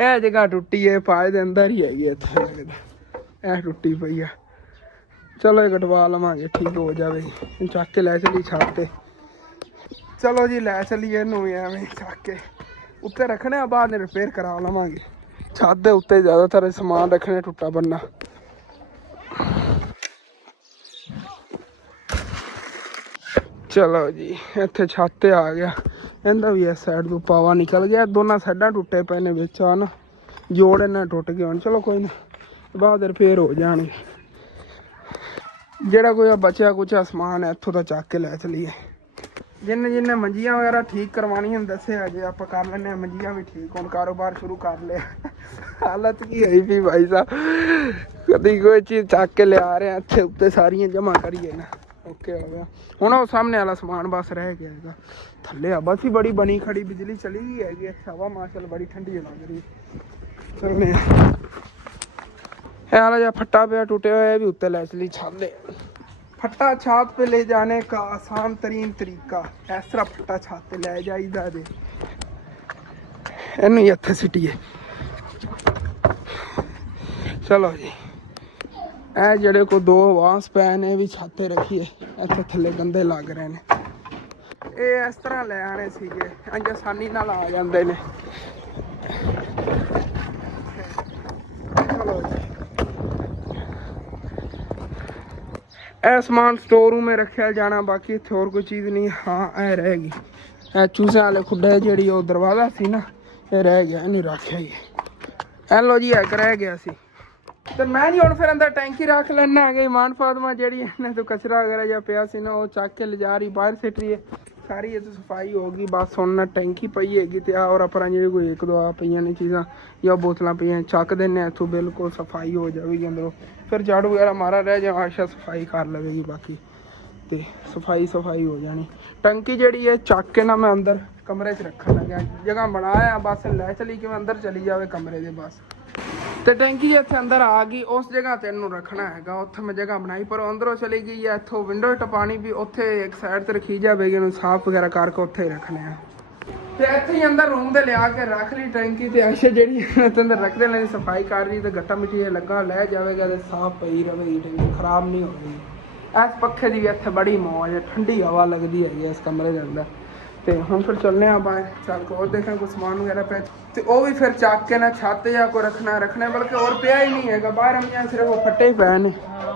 ਹੈ ਇਹ ਜਗ੍ਹਾ ਟੁੱਟੀ ਹੈ ਪਾਏ ਦੇ ਅੰਦਰ ਹੀ ਹੈਗੀ ਇੱਥੇ ਲੱਗਦਾ ਇਹ ਟੁੱਟੀ ਪਈ ਆ ਚਲੋ ਇਹ ਕਟਵਾ ਲਵਾਂਗੇ ਠੀਕ ਹੋ ਜਾਵੇ ਚੱਕ ਕੇ ਲੈ ਚਲੀ ਛੱਤ ਤੇ ਚਲੋ ਜੀ ਲੈ ਚਲੀਏ ਇਹਨੂੰ ਵੀ ਐਵੇਂ ਚੱਕ ਕੇ ਉੱਤੇ ਰੱਖਣੇ ਆ ਬਾਹਰ ਨੇ ਰਿਪੇਅਰ ਕਰਾ ਲਵਾਂਗੇ ਛੱਤ ਦੇ ਉੱਤੇ ਜ਼ਿਆਦਾਤਰ ਸਮਾਨ ਰੱਖਣੇ ਟੁੱਟਾ ਬੰਨਾ। ਚਲੋ ਜੀ ਇੱਥੇ ਛੱਤ ਤੇ ਆ ਗਿਆ ਇਹਦਾ ਵੀ ਇਸ ਸਾਈਡ ਤੋਂ ਪਾਵਾ ਨਿਕਲ ਗਿਆ ਦੋਨਾਂ ਸਾਈਡਾਂ ਟੁੱਟੇ ਪਏ ਨੇ ਵਿੱਚ ਆ ਨਾ ਜੋੜ ਇਹਨਾਂ ਟੁੱਟ ਗਏ ਹੁਣ ਚਲੋ ਕੋਈ ਨਾ ਬਾਅਦ ਰਿਪੇਅਰ ਹੋ ਜਾਣਗੇ ਜਿਹੜਾ ਕੋਈ ਬਚਿਆ ਕੁਛਾ ਸਮਾਨ ਹੈ ਇੱਥੋਂ ਤਾਂ ਚੱਕ ਕੇ ਲੈ ਚਲੀਏ ਜਿੰਨੇ ਮੰਜੀਆਂ ਵਗੈਰਾ ਠੀਕ ਕਰਵਾਉਣੀਆਂ ਦੱਸਿਆ ਜੇ ਆਪਾਂ ਕਰ ਲੈਂਦੇ ਹਾਂ ਮੰਜੀਆਂ ਵੀ ਠੀਕ ਹੁਣ ਕਾਰੋਬਾਰ ਸ਼ੁਰੂ ਕਰ ਲਿਆ ਹਾਲਤ ਕੀ ਹੋਈ ਵੀ ਭਾਈ ਸਾਹਿਬ ਕਦੀ ਕੋਈ ਚੀਜ਼ ਚੱਕ ਕੇ ਲਿਆ ਰਹੇ ਇੱਥੇ ਉੱਤੇ ਸਾਰੀਆਂ ਜਮ੍ਹਾਂ ਕਰੀਏ ਨਾ ਓਕੇ ਹੋ ਗਿਆ ਹੁਣ ਉਹ ਸਾਹਮਣੇ ਵਾਲਾ ਸਮਾਨ ਬਸ ਰਹਿ ਗਿਆ ਹੈਗਾ ਥੱਲੇ ਹਵਾ ਸੀ ਬੜੀ ਬਣੀ ਖੜੀ ਬਿਜਲੀ ਚਲੀ ਗਈ ਹੈਗੀ ਹਵਾ ਮਾਸ਼ਾਅੱਲਾ ਬੜੀ ਠੰਡੀ ਲੱਗ ਰਹੀ ਚੱਲਨੇ ਇਹ वाला जो फट्टा पे टूटे हुए है भी उत्ते ले चली छाले फट्टा छात पे ले जाने का आसान तरीन तरीका इस तरह फट्टा छात पे ले जाईदा दे इनू इत्थे सिटीए चलो जी ए जेड़े को दो वास पै ने भी छाते रखिए इत्थे थल्ले गंदे लग रहे ने ये इस तरह ले आने सीगे इंज आसानी नाल आ जांदे ने चलो जी ਇਹ ਸਮਾਨ ਸਟੋਰ ਰੂਮ में रखा जाना बाकी इत्थे होर कोई चीज़ नहीं हाँ ਇਹ रह गई ਇਹ ਚੂਸਿਆਂ ਵਾਲੇ ਖੁੱਡੇ ਜਿਹੜੀ ਉਹ ਦਰਵਾਜ਼ਾ ਸੀ ਨਾ ਇਹ ਰਹਿ ਗਿਆ ਇਹਨੂੰ ਰੱਖਿਆ ਗਿਆ ਇਹ ਲੋ ਜੀ ਇੱਕ ਰਹਿ ਗਿਆ ਸੀ ਤੇ ਮੈਂ ਨਹੀਂ ਹੁਣ ਫਿਰ ਅੰਦਰ ਟੈਂਕੀ ਰੱਖ ਲੈਣਾ ਹੈਗਾ ਇਮਾਨ ਫਾਤਮਾ ਜਿਹੜੀ ਇਹਨੇ ਤੋਂ ਕਚਰਾ ਵਗੈਰਾ ਜਿਹਾ ਪਿਆ ਸੀ ਨਾ ਉਹ ਚੱਕ ਕੇ ਲਿਜਾ ਰਹੀ ਬਾਹਰ ਸਿੱਟ ਰਹੀ ਹੈ ਸਾਰੀ ਇਹ ਤੋਂ ਸਫਾਈ ਹੋਗੀ ਬਸ ਹੁਣ ਨਾ ਟੈਂਕੀ ਪਈ ਹੈਗੀ ਤੇ ਆ ਔਰ ਆਪਣਾ ਜਿਹੜੇ ਕੋਈ ਇੱਕ ਦੋ ਆ ਪਈਆਂ ਨੇ ਚੀਜ਼ਾਂ ਜਾਂ ਬੋਤਲਾਂ ਪਈਆਂ ਚੱਕ ਦਿੰਨੇ ਇੱਥੋਂ ਬਿਲਕੁਲ ਸਫਾਈ ਹੋ ਜਾਵੇਗੀ ਅੰਦਰੋਂ ਫਿਰ ਝਾੜੂ ਵਗੈਰਾ ਮਾਰਾ ਰਹਿ ਜਾ ਆਸ਼ਾ ਸਫਾਈ ਕਰ ਲਵੇਗੀ ਬਾਕੀ ਤੇ ਸਫਾਈ ਹੋ ਜਾਣੀ ਟੰਕੀ ਜਿਹੜੀ ਹੈ ਚੱਕ ਕੇ ਨਾ ਮੈਂ ਅੰਦਰ ਕਮਰੇ 'ਚ ਰੱਖਣ ਲੱਗਿਆ ਜਗ੍ਹਾ ਬਣਾਇਆ ਬਸ ਲੈ ਚਲੀ ਕਿਵੇਂ ਅੰਦਰ ਚਲੀ ਜਾਵੇ ਕਮਰੇ ਦੇ ਬਸ ਤੇ ਟੈਂਕੀ ਇੱਥੇ ਅੰਦਰ ਆ ਗਈ ਉਸ ਜਗ੍ਹਾ ਤੇ ਇਹਨੂੰ ਰੱਖਣਾ ਹੈਗਾ ਉੱਥੇ ਮੈਂ ਜਗ੍ਹਾ ਬਣਾਈ ਪਰ ਅੰਦਰੋਂ ਚਲੀ ਗਈ ਹੈ ਇੱਥੋਂ ਵਿੰਡੋ ਟਪਾਣੀ ਵੀ ਉੱਥੇ ਇੱਕ ਸਾਈਡ ਤੇ ਰੱਖੀ ਜਾਵੇਗੀ ਇਹਨੂੰ ਸਾਫ਼ ਵਗੈਰਾ ਕਰਕੇ ਉੱਥੇ ਹੀ ਰੱਖਣੇ ਆ ਤੇ ਇੱਥੇ ਹੀ ਅੰਦਰ ਰੂਮ ਦੇ ਲਿਆ ਕੇ ਰੱਖ ਲਈ ਟੈਂਕੀ ਤੇ ਆਸ਼ਾ ਜਿਹੜੀ ਅੰਦਰ ਰੱਖਦੇ ਨੇ ਸਫਾਈ ਕਰ ਰਹੀ ਤੇ ਗੱਟਾ ਮਿੱਟੀ ਲੱਗਾ ਲੈ ਜਾਵੇਗਾ ਤੇ ਸਾਫ਼ ਪਈ ਰਹੇਗੀ ਟੈਂਕੀ ਖਰਾਬ ਨਹੀਂ ਹੋਵੇਗੀ ਇਸ ਪੱਖੇ ਦੀ ਵੀ ਇੱਥੇ ਬੜੀ ਮੌਜ ਹੈ ਠੰਡੀ ਹਵਾ ਲੱਗਦੀ ਹੈਗੀ ਇਸ ਕਮਰੇ ਦੇ ਅੰਦਰ ਤੇ ਹੁਣ ਫਿਰ ਚੱਲਨੇ ਆ ਬਾਹਰ ਚੱਲ ਕੇ ਹੋਰ ਦੇਖਾਂ ਕੋਈ ਸਮਾਨ ਵਗੈਰਾ ਪਿਆ ਤੇ ਉਹ ਵੀ ਫਿਰ ਚੱਕ ਕੇ ਨਾ ਛੱਤ ਜਾਂ ਕੋਈ ਰੱਖਣਾ ਬਲਕਿ ਹੋਰ ਪਿਆ ਹੀ ਨਹੀਂ ਹੈਗਾ ਬਾਹਰ ਹਮੀਆਂ ਸਿਰਫ ਉਹ ਫੱਟੇ ਹੀ ਪਏ ਨੇ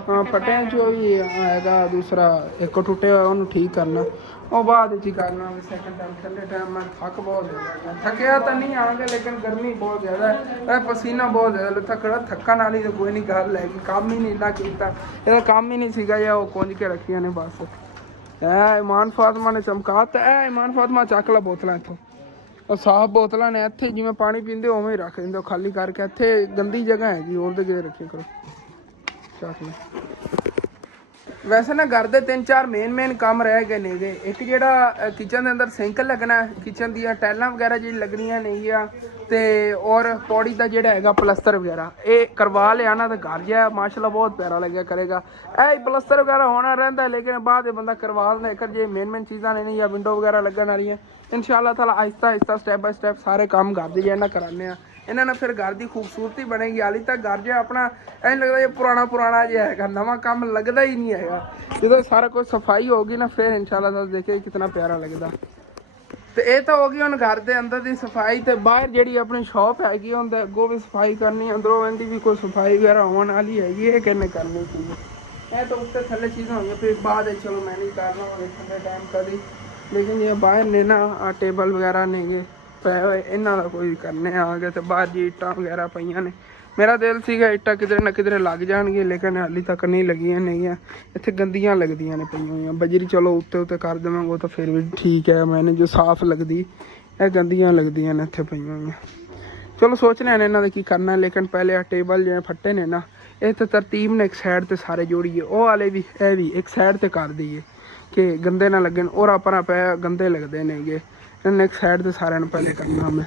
ਹਾਂ ਫੱਟਿਆਂ 'ਚ ਉਹ ਵੀ ਹੈਗਾ ਦੂਸਰਾ ਇੱਕ ਟੁੱਟੇ ਹੋਇਆ ਉਹਨੂੰ ਠੀਕ ਕਰਨਾ ਉਹ ਬਾਅਦ ਵਿੱਚ ਹੀ ਕਰਨਾ ਸੈਕਿੰਡ ਟਾਈਮ ਠੰਡੇ ਟਾਈਮ ਮੈਂ ਥੱਕ ਬਹੁਤ ਜ਼ਿਆਦਾ ਥੱਕਿਆ ਤਾਂ ਨਹੀਂ ਆਂਗੇ ਲੇਕਿਨ ਗਰਮੀ ਬਹੁਤ ਜ਼ਿਆਦਾ ਹੈ ਪਸੀਨਾ ਬਹੁਤ ਜ਼ਿਆਦਾ ਥੱਕਣ ਵਾਲੀ ਤਾਂ ਕੋਈ ਨਹੀਂ ਗੱਲ ਹੈਗੀ ਕੰਮ ਹੀ ਨਹੀਂ ਇੰਨਾ ਕੀਤਾ ਇਹਦਾ ਕੰਮ ਹੀ ਨਹੀਂ ਸੀਗਾ ਜਾਂ ਉਹ ਕੁੰਝ ਕੇ ਰੱਖੀਆਂ ਨੇ ਬਸ ਇਹ ਇਮਾਨ ਫਾਤਮਾ ਨੇ ਚਮਕਾ ਤੇ ਇਹ ਇਮਾਨ ਫਾਤਮਾ ਚੱਕ ਲਾ ਬੋਤਲਾਂ ਇੱਥੋਂ ਉਹ ਸਾਫ਼ ਬੋਤਲਾਂ ਨੇ ਇੱਥੇ ਜਿਵੇਂ ਪਾਣੀ ਪੀਂਦੇ ਉਵੇਂ ਹੀ ਰੱਖ ਦਿੰਦੇ ਖਾਲੀ ਕਰਕੇ ਇੱਥੇ ਗੰਦੀ ਜਗ੍ਹਾ ਹੈਗੀ ਹੋਰ ਦੇ ਕਿਤੇ ਰੱਖਿਆ ਕਰੋ ਚੱਕ ਲੈ ਵੈਸੇ ਨਾ ਘਰ ਦੇ 3-4 ਮੇਨ ਕੰਮ ਰਹਿ ਗਏ ਨੇਗੇ ਇੱਕ ਜਿਹੜਾ ਕਿਚਨ ਦੇ ਅੰਦਰ ਸਿੰਕ ਲੱਗਣਾ ਕਿਚਨ ਦੀਆਂ ਟਾਈਲਾਂ ਵਗੈਰਾ ਜਿਹੜੀ ਲੱਗਣੀਆਂ ਨੇਗੀਆਂ ਤੇ ਔਰ ਪੌੜੀ ਦਾ ਜਿਹੜਾ ਹੈਗਾ ਪਲਸਤਰ ਵਗੈਰਾ ਇਹ ਕਰਵਾ ਲਿਆ ਨਾ ਤਾਂ ਘਰ ਜਿਹਾ ਮਾਸ਼ਾਅੱਲਾ ਬਹੁਤ ਪਿਆਰਾ ਲੱਗਿਆ ਕਰੇਗਾ ਇਹ ਪਲਸਤਰ ਵਗੈਰਾ ਹੋਣਾ ਰਹਿੰਦਾ ਲੇਕਿਨ ਬਾਅਦ ਇਹ ਬੰਦਾ ਕਰਵਾ ਲੈਂਦਾ ਇੱਕ ਜੇ ਮੇਨ ਚੀਜ਼ਾਂ ਨੇ ਜਾਂ ਵਿੰਡੋ ਵਗੈਰਾ ਲੱਗਣ ਵਾਲੀਆਂ ਇਨਸ਼ਾਅੱਲਾ ਤਾਲਾ ਆਹਿਸਤਾ ਸਟੈਪ ਬਾਈ ਸਟੈਪ ਸਾਰੇ ਕੰਮ ਘਰ ਦੇ ਜਿਹੜਾ ਕਰਾਉਂਦੇ ਆ ਇਹਨਾਂ ਨਾਲ ਫਿਰ ਘਰ ਦੀ ਖੂਬਸੂਰਤੀ ਬਣੇਗੀ ਹਾਲੇ ਤੱਕ ਘਰ ਜਿਹਾ ਆਪਣਾ ਐਂ ਲੱਗਦਾ ਇਹ ਪੁਰਾਣਾ ਜਿਹਾ ਹੈਗਾ ਨਵਾਂ ਕੰਮ ਲੱਗਦਾ ਹੀ ਨਹੀਂ ਹੈਗਾ ਜਦੋਂ ਸਾਰਾ ਕੁਝ ਸਫਾਈ ਹੋਗੀ ਨਾ ਫਿਰ ਇਨਸ਼ਾਅੱਲਾ ਤਾਲਾ ਦੇਖੇ ਕਿਤਨਾ ਪਿਆਰਾ ਲੱਗਦਾ ਤੇ ਇਹ ਤਾਂ ਹੋ ਗਈ ਹੁਣ ਘਰ ਦੇ ਅੰਦਰ ਦੀ ਸਫਾਈ ਤੇ ਬਾਹਰ ਜਿਹੜੀ ਆਪਣੀ ਸ਼ਾਪ ਹੈਗੀ ਉਹਦੇ ਅੱਗੋਂ ਵੀ ਸਫਾਈ ਕਰਨੀ ਅੰਦਰੋਂ ਇਹਦੀ ਵੀ ਕੋਈ ਸਫਾਈ ਵਗੈਰਾ ਹੋਣ ਵਾਲੀ ਹੈਗੀ ਇਹ ਕਿੰਨੇ ਕਰਨੀ ਸੀ ਇਹ ਤਾਂ ਉੱਤੇ ਥੱਲੇ ਚੀਜ਼ਾਂ ਹੋਈਆਂ ਫਿਰ ਬਾਅਦ ਚਲੋ ਮੈਂ ਨਹੀਂ ਕਰਨਾ ਹੋਵੇ ਠੰਡੇ ਟਾਈਮ ਕਦੀ ਲੇਕਿਨ ਇਹ ਬਾਹਰ ਨੇ ਨਾ ਟੇਬਲ ਵਗੈਰਾ ਨੇਗੇ ਪਏ ਹੋਏ ਇਹਨਾਂ ਦਾ ਕੋਈ ਕਰਨੇ ਆ ਗਏ ਤੇ ਬਾਹਰ ਜੀ ਇੱਟਾਂ ਵਗੈਰਾ ਪਈਆਂ ਨੇ ਮੇਰਾ ਦਿਲ ਸੀਗਾ ਇੱਟਾਂ ਕਿਧਰੇ ਨਾ ਕਿਧਰੇ ਲੱਗ ਜਾਣਗੇ, ਲੇਕਿਨ ਹਾਲੀ ਤੱਕ ਨਹੀਂ ਲੱਗੀਆਂ ਨਹੀਂ ਆ। ਇੱਥੇ ਗੰਦੀਆਂ ਲੱਗਦੀਆਂ ਨੇ ਪਈਆਂ ਹੋਈਆਂ। ਬਜਰੀ ਚਲੋ ਉੱਤੇ ਉੱਤੇ ਕਰ ਦੇਵਾਂਗੇ, ਉਹ ਤਾਂ ਫਿਰ ਵੀ ਠੀਕ ਹੈ, ਮੈਨੇ ਜੋ ਸਾਫ਼ ਲੱਗਦੀ। ਇਹ ਗੰਦੀਆਂ ਲੱਗਦੀਆਂ ਨੇ ਇੱਥੇ ਪਈਆਂ ਹੋਈਆਂ। ਚਲੋ ਸੋਚ ਰਹੇ ਨੇ ਇਹਨਾਂ ਦਾ ਕੀ ਕਰਨਾ, ਲੇਕਿਨ ਪਹਿਲੇ ਆ ਟੇਬਲ ਜਿਹੜੇ ਫੱਟੇ ਨੇ ਨਾ, ਇਹ ਤਾਂ ਤਰਤੀਬ ਨੇ ਇੱਕ ਸਾਈਡ ਤੇ ਸਾਰੇ ਜੋੜੀਏ। ਉਹ ਵਾਲੇ ਵੀ ਇਹ ਵੀ ਇੱਕ ਸਾਈਡ ਤੇ ਕਰ ਦਈਏ ਕਿ ਗੰਦੇ ਨਾ ਲੱਗਣ। ਔਰ ਆਪਣਾ ਪੈ ਗੰਦੇ ਲੱਗਦੇ ਨੇਗੇ, ਇਹਨਾਂ ਇੱਕ ਸਾਈਡ ਤੇ ਸਾਰਿਆਂ ਨੂੰ ਪਹਿਲੇ ਕਰਨਾ। ਮੈਂ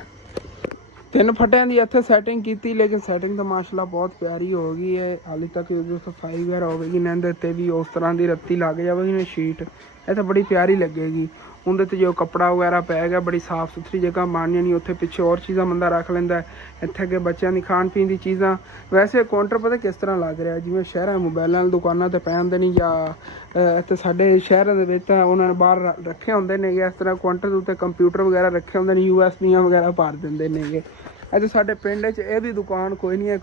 3 ਫੱਟਿਆਂ ਦੀ ਇੱਥੇ ਸੈਟਿੰਗ ਕੀਤੀ, ਲੇਕਿਨ ਸੈਟਿੰਗ ਤਾਂ ਮਾਸ਼ਾਅੱਲਾ ਬਹੁਤ ਪਿਆਰੀ ਹੋ ਗਈ ਹੈ। ਹਾਲੇ ਤੱਕ ਜੋ ਸਫਾਈ ਵਗੈਰਾ ਹੋਵੇਗੀ ਨਾ ਇਹਦੇ 'ਤੇ ਵੀ ਉਸ ਤਰ੍ਹਾਂ ਦੀ ਰੱਤੀ ਲੱਗ ਜਾਵੇਗੀ ਨਾ ਸ਼ੀਟ, ਇਹ ਤਾਂ ਬੜੀ ਪਿਆਰੀ ਲੱਗੇਗੀ। ਉਹਦੇ 'ਤੇ ਜੋ ਕੱਪੜਾ ਵਗੈਰਾ ਪੈ ਗਿਆ, ਬੜੀ ਸਾਫ਼ ਸੁਥਰੀ ਜਗ੍ਹਾ ਬਣ ਜਾਣੀ। ਉੱਥੇ ਪਿੱਛੇ ਹੋਰ ਚੀਜ਼ਾਂ ਬੰਦਾ ਰੱਖ ਲੈਂਦਾ। ਇੱਥੇ ਅੱਗੇ ਬੱਚਿਆਂ ਦੀ ਖਾਣ ਪੀਣ ਦੀ ਚੀਜ਼ਾਂ। ਵੈਸੇ ਕਾਊਂਟਰ ਪਤਾ ਕਿਸ ਤਰ੍ਹਾਂ ਲੱਗ ਰਿਹਾ, ਜਿਵੇਂ ਸ਼ਹਿਰਾਂ ਮੋਬਾਈਲਾਂ ਵਾਲੀ ਦੁਕਾਨਾਂ 'ਤੇ ਪੈ ਹੁੰਦੇ ਨਹੀਂ, ਜਾਂ ਇੱਥੇ ਸਾਡੇ ਸ਼ਹਿਰਾਂ ਦੇ ਵਿੱਚ ਤਾਂ ਉਹਨਾਂ ਨੇ ਬਾਹਰ ਰੱਖੇ ਹੁੰਦੇ ਨੇਗੇ। ਇਸ ਤਰ੍ਹਾਂ ਕਾਊਂਟਰ ਦੇ ਉੱਤੇ ਕੰਪਿਊਟਰ ਵਗੈਰਾ ਰੱਖੇ ਹੁੰਦੇ ਨੇ, USBਆਂ ਵਗੈਰਾ ਭਰ ਦਿੰਦੇ ਨੇਗੇ। ਅੱਜ ਸਾਡੇ ਪਿੰਡ 'ਚ ਇਹ ਵੀ ਦੁਕਾਨ ਕੋਈ ਨਹੀਂ ਹੈ,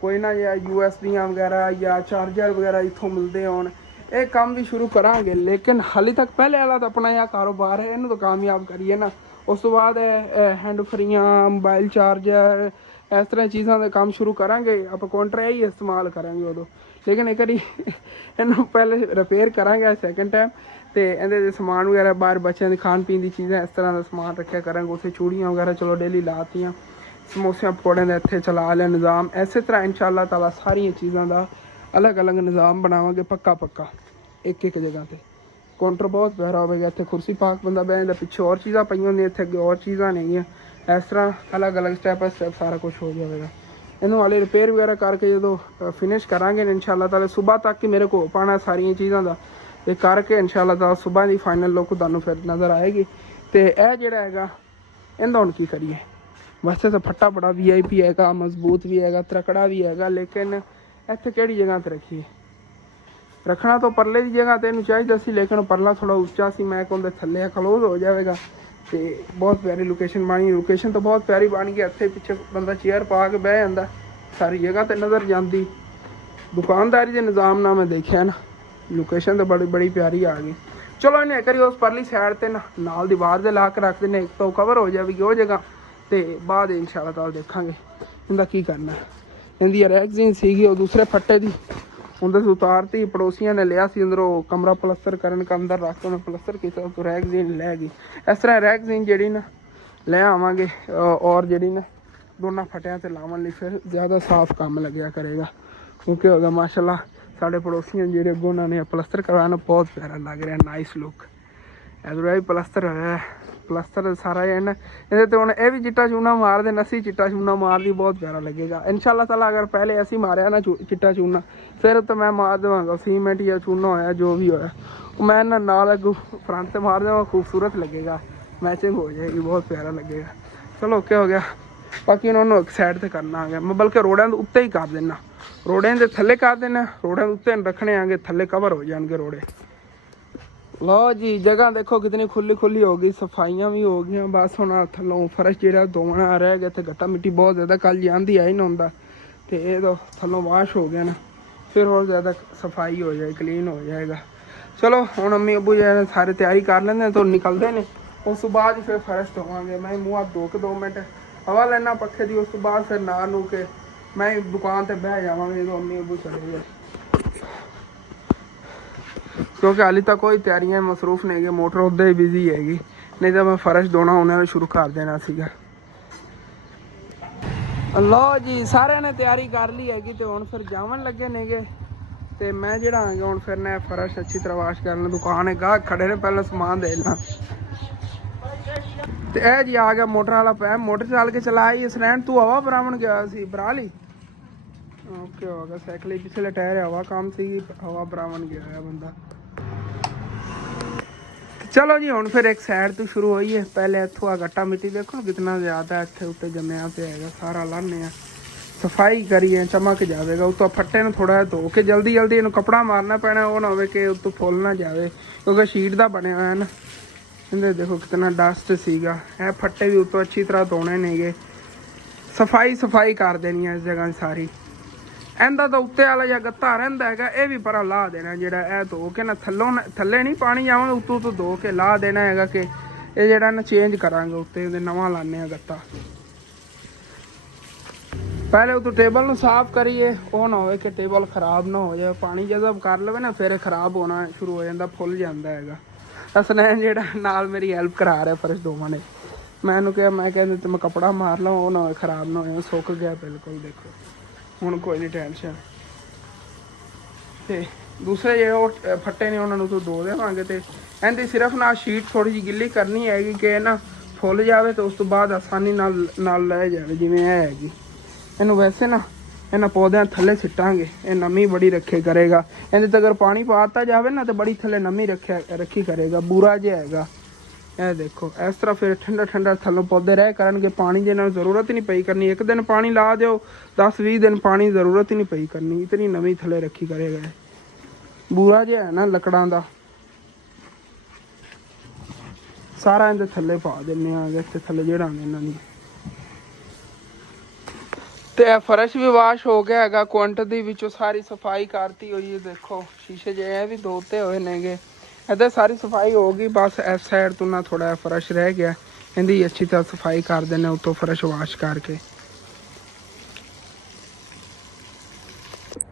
ਕੋਈ ਨਾ, ਜਾਂ USBਆਂ ਵਗੈਰਾ ਜਾਂ ਚਾਰਜਰ ਵਗੈਰਾ ਇੱਥੋਂ ਮਿਲਦੇ ਹੋਣ। ਇਹ ਕੰਮ ਵੀ ਸ਼ੁਰੂ ਕਰਾਂਗੇ, ਲੇਕਿਨ ਹਾਲੇ ਤੱਕ ਪਹਿਲੇ ਵਾਲਾ ਤਾਂ ਆਪਣਾ ਇਹ ਕਾਰੋਬਾਰ ਹੈ, ਇਹਨੂੰ ਤਾਂ ਕਾਮਯਾਬ ਕਰੀਏ ਨਾ। ਉਸ ਤੋਂ ਬਾਅਦ ਹੈਂਡ ਫਰੀਆਂ, ਮੋਬਾਈਲ ਚਾਰਜਰ, ਇਸ ਤਰ੍ਹਾਂ ਚੀਜ਼ਾਂ ਦਾ ਕੰਮ ਸ਼ੁਰੂ ਕਰਾਂਗੇ। ਆਪਾਂ ਕਾਊਂਟਰ ਇਹ ਹੀ ਇਸਤੇਮਾਲ ਕਰਾਂਗੇ ਉਦੋਂ, ਲੇਕਿਨ ਇੱਕ ਵਾਰੀ ਇਹਨੂੰ ਪਹਿਲੇ ਰਿਪੇਅਰ ਕਰਾਂਗੇ ਸੈਕਿੰਡ ਟਾਈਮ। ਅਤੇ ਇਹਦੇ ਦੇ ਸਮਾਨ ਵਗੈਰਾ ਬਾਹਰ ਬੱਚਿਆਂ ਦੀ ਖਾਣ ਪੀਣ ਦੀ ਚੀਜ਼ਾਂ ਇਸ ਤਰ੍ਹਾਂ ਦਾ ਸਮਾਨ ਰੱਖਿਆ ਕਰਾਂਗੇ। ਉੱਥੇ ਚੂੜੀਆਂ ਵਗੈਰਾ ਚਲੋ ਡੇਲੀ ਲਾਤੀਆਂ, ਸਮੋਸਿਆਂ ਪਕੌੜਿਆਂ ਦਾ ਇੱਥੇ ਚਲਾ ਲਿਆ ਨਿਜ਼ਾਮ। ਇਸੇ ਤਰ੍ਹਾਂ ਇਨਸ਼ਾਅੱਲਾ ਤਾਲਾ ਸਾਰੀਆਂ ਚੀਜ਼ਾਂ ਦਾ ਅਲੱਗ ਅਲੱਗ ਨਿਜ਼ਾਮ ਬਣਾਵਾਂਗੇ, ਪੱਕਾ ਇੱਕ ਜਗ੍ਹਾ 'ਤੇ। ਕਾਊਂਟਰ ਬਹੁਤ ਪਿਆਰਾ ਹੋਵੇਗਾ। ਇੱਥੇ ਕੁਰਸੀ ਪਾਕ ਬੰਦਾ ਬਹਿ ਜਾਂਦਾ, ਪਿੱਛੇ ਹੋਰ ਚੀਜ਼ਾਂ ਪਈਆਂ ਹੁੰਦੀਆਂ, ਇੱਥੇ ਅੱਗੇ ਹੋਰ ਚੀਜ਼ਾਂ ਨੇਗੀਆਂ। ਇਸ ਤਰ੍ਹਾਂ ਅਲੱਗ ਅਲੱਗ ਸਟੈਪ ਬਾਏ ਸਟੈਪ ਸਾਰਾ ਕੁਛ ਹੋ ਜਾਵੇਗਾ। ਇਹਨੂੰ ਹਾਲੇ ਰਿਪੇਅਰ ਵਗੈਰਾ ਕਰਕੇ ਜਦੋਂ ਫਿਨਿਸ਼ ਕਰਾਂਗੇ ਇਨਸ਼ਾਅੱਲਾ ਤਾਲਾ, ਸੁਬਾਹ ਤੱਕ ਹੀ ਮੇਰੇ ਕੋਲ ਪਾਉਣਾ ਸਾਰੀਆਂ ਚੀਜ਼ਾਂ ਦਾ। ਇਹ ਕਰਕੇ ਇਨਸ਼ਾਅੱਲਾ ਤਾਲਾ ਸੁਬਾਹ ਦੀ ਫਾਈਨਲ ਲੁੱਕ ਤੁਹਾਨੂੰ ਫਿਰ ਨਜ਼ਰ ਆਏਗੀ। ਅਤੇ ਇਹ ਜਿਹੜਾ ਹੈਗਾ ਇਹਦਾ ਹੁਣ ਕੀ ਕਰੀਏ। ਵੈਸੇ ਤਾਂ ਫੱਟਾ ਬੜਾ VIP ਹੈਗਾ, ਮਜ਼ਬੂਤ ਵੀ ਹੈਗਾ, ਤਕੜਾ ਵੀ ਹੈਗਾ, ਲੇਕਿਨ ਇੱਥੇ ਕਿਹੜੀ ਜਗ੍ਹਾ 'ਤੇ ਰੱਖੀਏ। ਰੱਖਣਾ ਤਾਂ ਪਰਲੇ ਦੀ ਜਗ੍ਹਾ 'ਤੇ ਇਹਨੂੰ ਚਾਹੀਦਾ ਸੀ, ਲੇਕਿਨ ਪਰਲਾ ਥੋੜ੍ਹਾ ਉੱਚਾ ਸੀ। ਮੈਂ ਕਹਿੰਦਾ ਥੱਲੇ ਕਲੋਜ਼ ਹੋ ਜਾਵੇਗਾ। ਅਤੇ ਬਹੁਤ ਪਿਆਰੀ ਲੋਕੇਸ਼ਨ ਬਣੀ, ਲੋਕੇਸ਼ਨ ਤਾਂ ਬਹੁਤ ਪਿਆਰੀ ਬਣ ਗਈ। ਇੱਥੇ ਪਿੱਛੇ ਬੰਦਾ ਚੇਅਰ ਪਾ ਕੇ ਬਹਿ ਜਾਂਦਾ, ਸਾਰੀ ਜਗ੍ਹਾ 'ਤੇ ਨਜ਼ਰ ਜਾਂਦੀ। ਦੁਕਾਨਦਾਰੀ ਦੇ ਨਿਜ਼ਾਮ ਨਾਲ ਮੈਂ ਦੇਖਿਆ ਨਾ, ਲੋਕੇਸ਼ਨ ਤਾਂ ਬੜੀ ਪਿਆਰੀ ਆ ਗਈ। ਚਲੋ ਇਹਨੇ ਕਰੀ ਉਸ ਪਰਲੀ ਸਾਈਡ 'ਤੇ ਨਾਲ ਦੀਵਾਰ ਦੇ ਲਾ ਕੇ ਰੱਖ ਦਿੰਦੇ, ਇੱਕ ਤਾਂ ਕਵਰ ਹੋ ਜਾਵੇਗੀ ਉਹ ਜਗ੍ਹਾ। ਅਤੇ ਬਾਅਦ ਇਨਸ਼ਾਅੱਲਾ ਤਾਲਾ ਦੇਖਾਂਗੇ ਇਹਦਾ ਕੀ ਕਰਨਾ। ਇਹਦੀ ਰੈਗਜ਼ੀਨ ਸੀਗੀ ਉਹ ਦੂਸਰੇ ਫੱਟੇ ਦੀ, ਉਹਦੇ ਤੋਂ ਉਤਾਰਤੀ। ਪੜੋਸੀਆਂ ਨੇ ਲਿਆ ਸੀ ਅੰਦਰੋਂ, ਕਮਰਾ ਪਲਸਤਰ ਕਰਨ ਕੇ ਅੰਦਰ ਰੱਖ ਕੇ ਉਹਨੇ ਪਲਸਤਰ ਕੀਤਾ, ਉਹ ਰੈਗਜ਼ੀਨ ਲੈ ਗਈ। ਇਸ ਤਰ੍ਹਾਂ ਰੈਗਜ਼ੀਨ ਜਿਹੜੀ ਨਾ ਲੈ ਆਵਾਂਗੇ, ਔਰ ਜਿਹੜੀ ਨਾ ਦੋਨਾਂ ਫਟਿਆਂ 'ਤੇ ਲਾਉਣ ਲਈ ਫਿਰ ਜ਼ਿਆਦਾ ਸਾਫ਼ ਕੰਮ ਲੱਗਿਆ ਕਰੇਗਾ। ਕਿਉਂਕਿ ਹੋ ਗਿਆ ਮਾਸ਼ਾਅੱਲਾ ਸਾਡੇ ਪੜੋਸੀਆਂ ਜਿਹੜੇ ਅੱਗੋਂ ਉਹਨਾਂ ਨੇ ਪਲਸਤਰ ਕਰਵਾਉਣਾ, ਬਹੁਤ ਪਿਆਰਾ ਲੱਗ ਰਿਹਾ, ਨਾਈਸ ਲੁੱਕ। ਇੱਧਰੋਂ ਵੀ ਪਲਸਤਰ ਹੋਇਆ, ਪਲਸਤਰ ਸਾਰਾ ਇਹਦੇ 'ਤੇ ਹੁਣ ਇਹ ਵੀ ਚਿੱਟਾ ਚੂਨਾ ਮਾਰ ਦੇਣਾ ਸੀ, ਚਿੱਟਾ ਚੂਨਾ ਮਾਰਦੀ ਬਹੁਤ ਪਿਆਰਾ ਲੱਗੇਗਾ ਇਨਸ਼ਾਅੱਲਾ ਤਾਲਾ। ਅਗਰ ਪਹਿਲੇ ਅਸੀਂ ਮਾਰਿਆ ਨਾ ਚਿੱਟਾ ਚੂਨਾ, ਫਿਰ ਤਾਂ ਮੈਂ ਮਾਰ ਦੇਵਾਂਗਾ ਸੀਮੈਂਟ ਜਾਂ ਚੂਨਾ ਹੋਇਆ ਜੋ ਵੀ ਹੋਇਆ, ਉਹ ਮੈਂ ਇਹਨਾਂ ਨਾਲ ਅੱਗੋਂ ਫਰੰਟ 'ਤੇ ਮਾਰ ਦੇਵਾਂ, ਖੂਬਸੂਰਤ ਲੱਗੇਗਾ, ਮੈਚਿੰਗ ਹੋ ਜਾਏਗੀ, ਬਹੁਤ ਪਿਆਰਾ ਲੱਗੇਗਾ। ਚਲੋ ਓਕੇ ਹੋ ਗਿਆ। ਬਾਕੀ ਉਹਨਾਂ ਨੂੰ ਇੱਕ ਸਾਈਡ 'ਤੇ ਕਰਨਾ ਆ ਗਿਆ, ਮੈਂ ਬਲਕਿ ਰੋੜਿਆਂ ਦੇ ਉੱਤੇ ਹੀ ਕਰ ਦੇਣਾ, ਰੋੜਿਆਂ ਦੇ ਥੱਲੇ ਕਰ ਦੇਣਾ, ਰੋੜਿਆਂ ਦੇ ਉੱਤੇ ਰੱਖਣੇ ਆਂਗੇ, ਥੱਲੇ ਕਵਰ ਹੋ ਜਾਣਗੇ ਰੋੜੇ। ਲਓ ਜੀ ਜਗ੍ਹਾ ਦੇਖੋ ਕਿਤਨੀ ਖੁੱਲੀ ਹੋ ਗਈ, ਸਫਾਈਆਂ ਵੀ ਹੋ ਗਈਆਂ। ਬਸ ਹੁਣ ਥੱਲੋਂ ਫਰਸ਼ ਜਿਹੜਾ ਧੋਣਾ ਰਹਿ ਗਿਆ, ਇੱਥੇ ਗੱਟਾ ਮਿੱਟੀ ਬਹੁਤ ਜ਼ਿਆਦਾ, ਕੱਲ੍ਹ ਜਾਂਦੀ ਆਈ ਨਾ ਹੁੰਦਾ, ਅਤੇ ਇਹ ਤਾਂ ਥੱਲੋਂ ਵਾਸ਼ ਹੋ ਗਿਆ ਨਾ, ਫਿਰ ਹੋਰ ਜ਼ਿਆਦਾ ਸਫਾਈ ਹੋ ਜਾਏ, ਕਲੀਨ ਹੋ ਜਾਏਗਾ। ਚਲੋ ਹੁਣ ਅੰਮੀ ਅੱਬੂ ਜਿਹੜੇ ਸਾਰੇ ਤਿਆਰੀ ਕਰ ਲੈਂਦੇ ਤਾਂ ਨਿਕਲਦੇ ਨੇ, ਉਸ ਤੋਂ ਬਾਅਦ ਫਿਰ ਫਰਸ਼ ਧੋਵਾਂਗੇ। ਮੈਂ ਮੂੰਹ ਹੱਥ ਧੋ ਕੇ 2 ਮਿੰਟ ਹਵਾ ਲੈਣਾ ਪੱਖੇ ਦੀ, ਉਸ ਤੋਂ ਬਾਅਦ ਫਿਰ ਨਹਾ ਨੂੰ ਕੇ ਮੈਂ ਦੁਕਾਨ 'ਤੇ ਬਹਿ ਜਾਵਾਂਗੇ ਜਦੋਂ ਅੰਮੀ ਅੱਬੂ ਚਲੇ ਗਏ, ਕਿਉਂਕਿ ਹਾਲੇ ਤੱਕ ਕੋਈ ਤਿਆਰੀਆਂ ਮਸਰੂਫ ਨਹੀਂ ਹੈਗੇ, ਮੋਟਰ ਉੱਦਾਂ ਹੀ ਬਿਜ਼ੀ ਹੈਗੀ, ਨਹੀਂ ਤਾਂ ਮੈਂ ਫਰਸ਼ ਧੋਣਾ ਉਹਨਾਂ ਨੂੰ ਸ਼ੁਰੂ ਕਰ ਦੇਣਾ ਸੀਗਾ। ਲਓ ਜੀ ਸਾਰਿਆਂ ਨੇ ਤਿਆਰੀ ਕਰ ਲਈ ਹੈਗੀ, ਅਤੇ ਹੁਣ ਫਿਰ ਜਾਵਣ ਲੱਗੇ ਨੇਗੇ। ਅਤੇ ਮੈਂ ਜਿਹੜਾ ਹੈਗਾ ਹੁਣ ਫਿਰ ਨਾ ਫਰਸ਼ ਅੱਛੀ ਤਰ੍ਹਾਂ ਵਾਸ਼ ਕਰਨਾ, ਦੁਕਾਨ ਹੈਗਾ ਖੜੇ ਨੇ, ਪਹਿਲਾਂ ਸਮਾਨ ਦੇ ਲਾਂ। ਅਤੇ ਇਹ ਜੀ ਆ ਗਿਆ ਮੋਟਰ ਵਾਲਾ ਪੈ, ਮੋਟਰ ਚੱਲ ਕੇ ਚਲਾਈ ਇਸ ਰਹਿਣ। ਤੂੰ ਹਵਾ ਭਰਾਵਣ ਗਿਆ ਸੀ, ਭਰਾ ਲਈ? ਓਕੇ ਹੋ ਗਿਆ। ਸਾਈਕਲ ਹੀ ਪਿਛਲੇ ਟਾਇਰ ਹਵਾ ਕੰਮ ਸੀਗੀ, ਹਵਾ ਭਰਾਵਣ ਗਿਆ ਹੈ ਬੰਦਾ। ਚਲੋ ਜੀ ਹੁਣ ਫਿਰ ਇੱਕ ਸਾਈਡ ਤੋਂ ਸ਼ੁਰੂ ਹੋਈਏ। ਪਹਿਲੇ ਇੱਥੋਂ ਆ ਗੱਟਾ ਮਿੱਟੀ ਦੇਖੋ ਕਿਤਨਾ ਜ਼ਿਆਦਾ ਇੱਥੇ ਉੱਤੇ ਜੰਮਿਆ ਪਿਆ ਹੈਗਾ, ਸਾਰਾ ਲਾਉਂਦੇ ਹਾਂ, ਸਫਾਈ ਕਰੀਏ, ਚਮਕ ਜਾਵੇਗਾ। ਉੱਤੋਂ ਫੱਟੇ ਨੂੰ ਥੋੜ੍ਹਾ ਜਿਹਾ ਧੋ ਕੇ ਜਲਦੀ ਇਹਨੂੰ ਕੱਪੜਾ ਮਾਰਨਾ ਪੈਣਾ, ਉਹ ਨਾ ਹੋਵੇ ਕਿ ਉੱਤੋਂ ਫੁੱਲ ਨਾ ਜਾਵੇ, ਕਿਉਂਕਿ ਸ਼ੀਟ ਦਾ ਬਣਿਆ ਹੋਇਆ ਨਾ। ਇਹਦੇ ਦੇਖੋ ਕਿਤਨਾ ਡਸਟ ਸੀਗਾ। ਇਹ ਫੱਟੇ ਵੀ ਉੱਤੋਂ ਅੱਛੀ ਤਰ੍ਹਾਂ ਧੋਣੇ ਨੇਗੇ, ਸਫਾਈ ਕਰ ਦੇਣੀ ਹੈ ਇਸ ਜਗ੍ਹਾ ਸਾਰੀ। ਇਹਦਾ ਤਾਂ ਉੱਤੇ ਵਾਲਾ ਜਾਂ ਗੱਤਾ ਰਹਿੰਦਾ ਹੈਗਾ, ਇਹ ਵੀ ਪਰਾਂ ਲਾ ਦੇਣਾ, ਜਿਹੜਾ ਇਹ ਧੋ ਕੇ ਨਾ ਥੱਲੇ ਨਹੀਂ ਪਾਣੀ ਜਾਵਾਂਗੇ, ਉੱਤੋਂ ਤੋਂ ਧੋ ਕੇ ਲਾ ਦੇਣਾ ਹੈਗਾ ਕਿ ਇਹ ਜਿਹੜਾ ਨਾ ਚੇਂਜ ਕਰਾਂਗੇ, ਉੱਤੇ ਉਹਦੇ ਨਵਾਂ ਲਾਉਂਦੇ ਹਾਂ ਗੱਤਾ। ਪਹਿਲੇ ਉਹ ਟੇਬਲ ਨੂੰ ਸਾਫ਼ ਕਰੀਏ, ਉਹ ਨਾ ਹੋਵੇ ਕਿ ਟੇਬਲ ਖਰਾਬ ਨਾ ਹੋ ਜਾਏ। ਪਾਣੀ ਜਜ਼ਬ ਕਰ ਲਵੇ ਨਾ ਫਿਰ ਇਹ ਖਰਾਬ ਹੋਣਾ ਸ਼ੁਰੂ ਹੋ ਜਾਂਦਾ, ਫੁੱਲ ਜਾਂਦਾ ਹੈਗਾ। ਹਸਨੈਨ ਜਿਹੜਾ ਨਾਲ ਮੇਰੀ ਹੈਲਪ ਕਰਾ ਰਿਹਾ ਫਰਸ਼ ਦੋਵਾਂ ਨੇ, ਮੈਂ ਇਹਨੂੰ ਕਿਹਾ, ਮੈਂ ਕਹਿੰਦਾ ਤੇ ਮੈਂ ਕੱਪੜਾ ਮਾਰ ਲਵਾਂ, ਉਹ ਨਾ ਹੋਏ ਖਰਾਬ ਨਾ ਹੋਏ। ਸੁੱਕ ਗਿਆ ਬਿਲਕੁਲ, ਦੇਖੋ ਹੁਣ ਕੋਈ ਨਹੀਂ ਟੈਨਸ਼ਨ। ਤੇ ਦੂਸਰੇ ਜਿਹੜੇ ਉਹ ਫੱਟੇ ਨੇ ਉਹਨਾਂ ਨੂੰ ਤੂੰ ਧੋ ਦੇਵਾਂਗੇ। ਤੇ ਇਹਦੀ ਸਿਰਫ ਨਾ ਸ਼ੀਟ ਥੋੜੀ ਜਿਹੀ ਗਿੱਲੀ ਕਰਨੀ ਹੈਗੀ ਕਿ ਇਹ ਨਾ ਫੁੱਲ ਜਾਵੇ ਤੇ ਉਸ ਤੋਂ ਬਾਅਦ ਆਸਾਨੀ ਨਾਲ ਲੈ ਜਾਵੇ, ਜਿਵੇਂ ਇਹ ਹੈਗੀ। ਇਹਨੂੰ ਵੈਸੇ ਨਾ ਇਹਨਾਂ ਪੌਦਿਆਂ ਥੱਲੇ ਸਿੱਟਾਂਗੇ, ਇਹ ਨਮੀ ਬੜੀ ਰੱਖੇ ਕਰੇਗਾ। ਇਹਦੇ ਤੇ ਅਗਰ ਪਾਣੀ ਪਾਤਾ ਜਾਵੇ ਨਾ ਤੇ ਬੜੀ ਥੱਲੇ ਨਮੀ ਰੱਖੀ ਕਰੇਗਾ। ਬੂਰਾ ਜਿਹਾ ਹੈਗਾ ਇਹ, ਦੇਖੋ ਇਸ ਤਰ੍ਹਾਂ ਫਿਰ ਠੰਡਾ ਠੰਡਾ ਥੱਲੋਂ ਪੌਦੇ ਰਹਿ ਕਰਨਗੇ। ਪਾਣੀ ਦੀ ਇਹਨਾਂ ਨੂੰ ਜ਼ਰੂਰਤ ਹੀ ਨਹੀਂ ਪਈ ਕਰਨੀ। ਇੱਕ ਦਿਨ ਪਾਣੀ ਲਾ ਦਿਓ, 10-20 ਦਿਨ ਪਾਣੀ ਦੀ ਜ਼ਰੂਰਤ ਹੀ ਨਹੀਂ ਪਈ ਕਰਨੀ, ਇਤਨੀ ਨਮੀ ਥੱਲੇ ਰੱਖੀ ਕਰੇਗਾ। ਬੂਰਾ ਜਿਹਾ ਹੈ ਨਾ ਲੱਕੜਾਂ ਦਾ, ਸਾਰਾ ਇਹਦੇ ਥੱਲੇ ਪਾ ਦਿੰਦੇ ਆ। ਇੱਥੇ ਥੱਲੇ ਜਿਹੜਾ ਇਹਨਾਂ ਦੀ ਤੇ ਇਹ ਫਰਸ਼ ਵੀ ਵਾਸ਼ ਹੋ ਗਿਆ ਹੈਗਾ। ਕੁਆਂਟ ਦੀ ਵਿੱਚੋਂ ਸਾਰੀ ਸਫਾਈ ਕਰਤੀ ਹੋਈ ਹੈ। ਦੇਖੋ ਸ਼ੀਸ਼ੇ ਜਿਹੇ ਵੀ ਧੋਤੇ ਹੋਏ ਨੇਗੇ। ਇੱਧਰ ਸਾਰੀ ਸਫਾਈ ਹੋ ਗਈ, ਬਸ ਇਸ ਸਾਈਡ ਤੋਂ ਨਾ ਥੋੜਾ ਫਰਸ਼ ਰਹਿ ਗਿਆ, ਇਹਦੀ ਅੱਛੀ ਤਰ੍ਹਾਂ ਸਫਾਈ ਕਰ ਦਿੰਦੇ ਉੱਤੋਂ ਫਰਸ਼ ਵਾਸ਼ ਕਰਕੇ।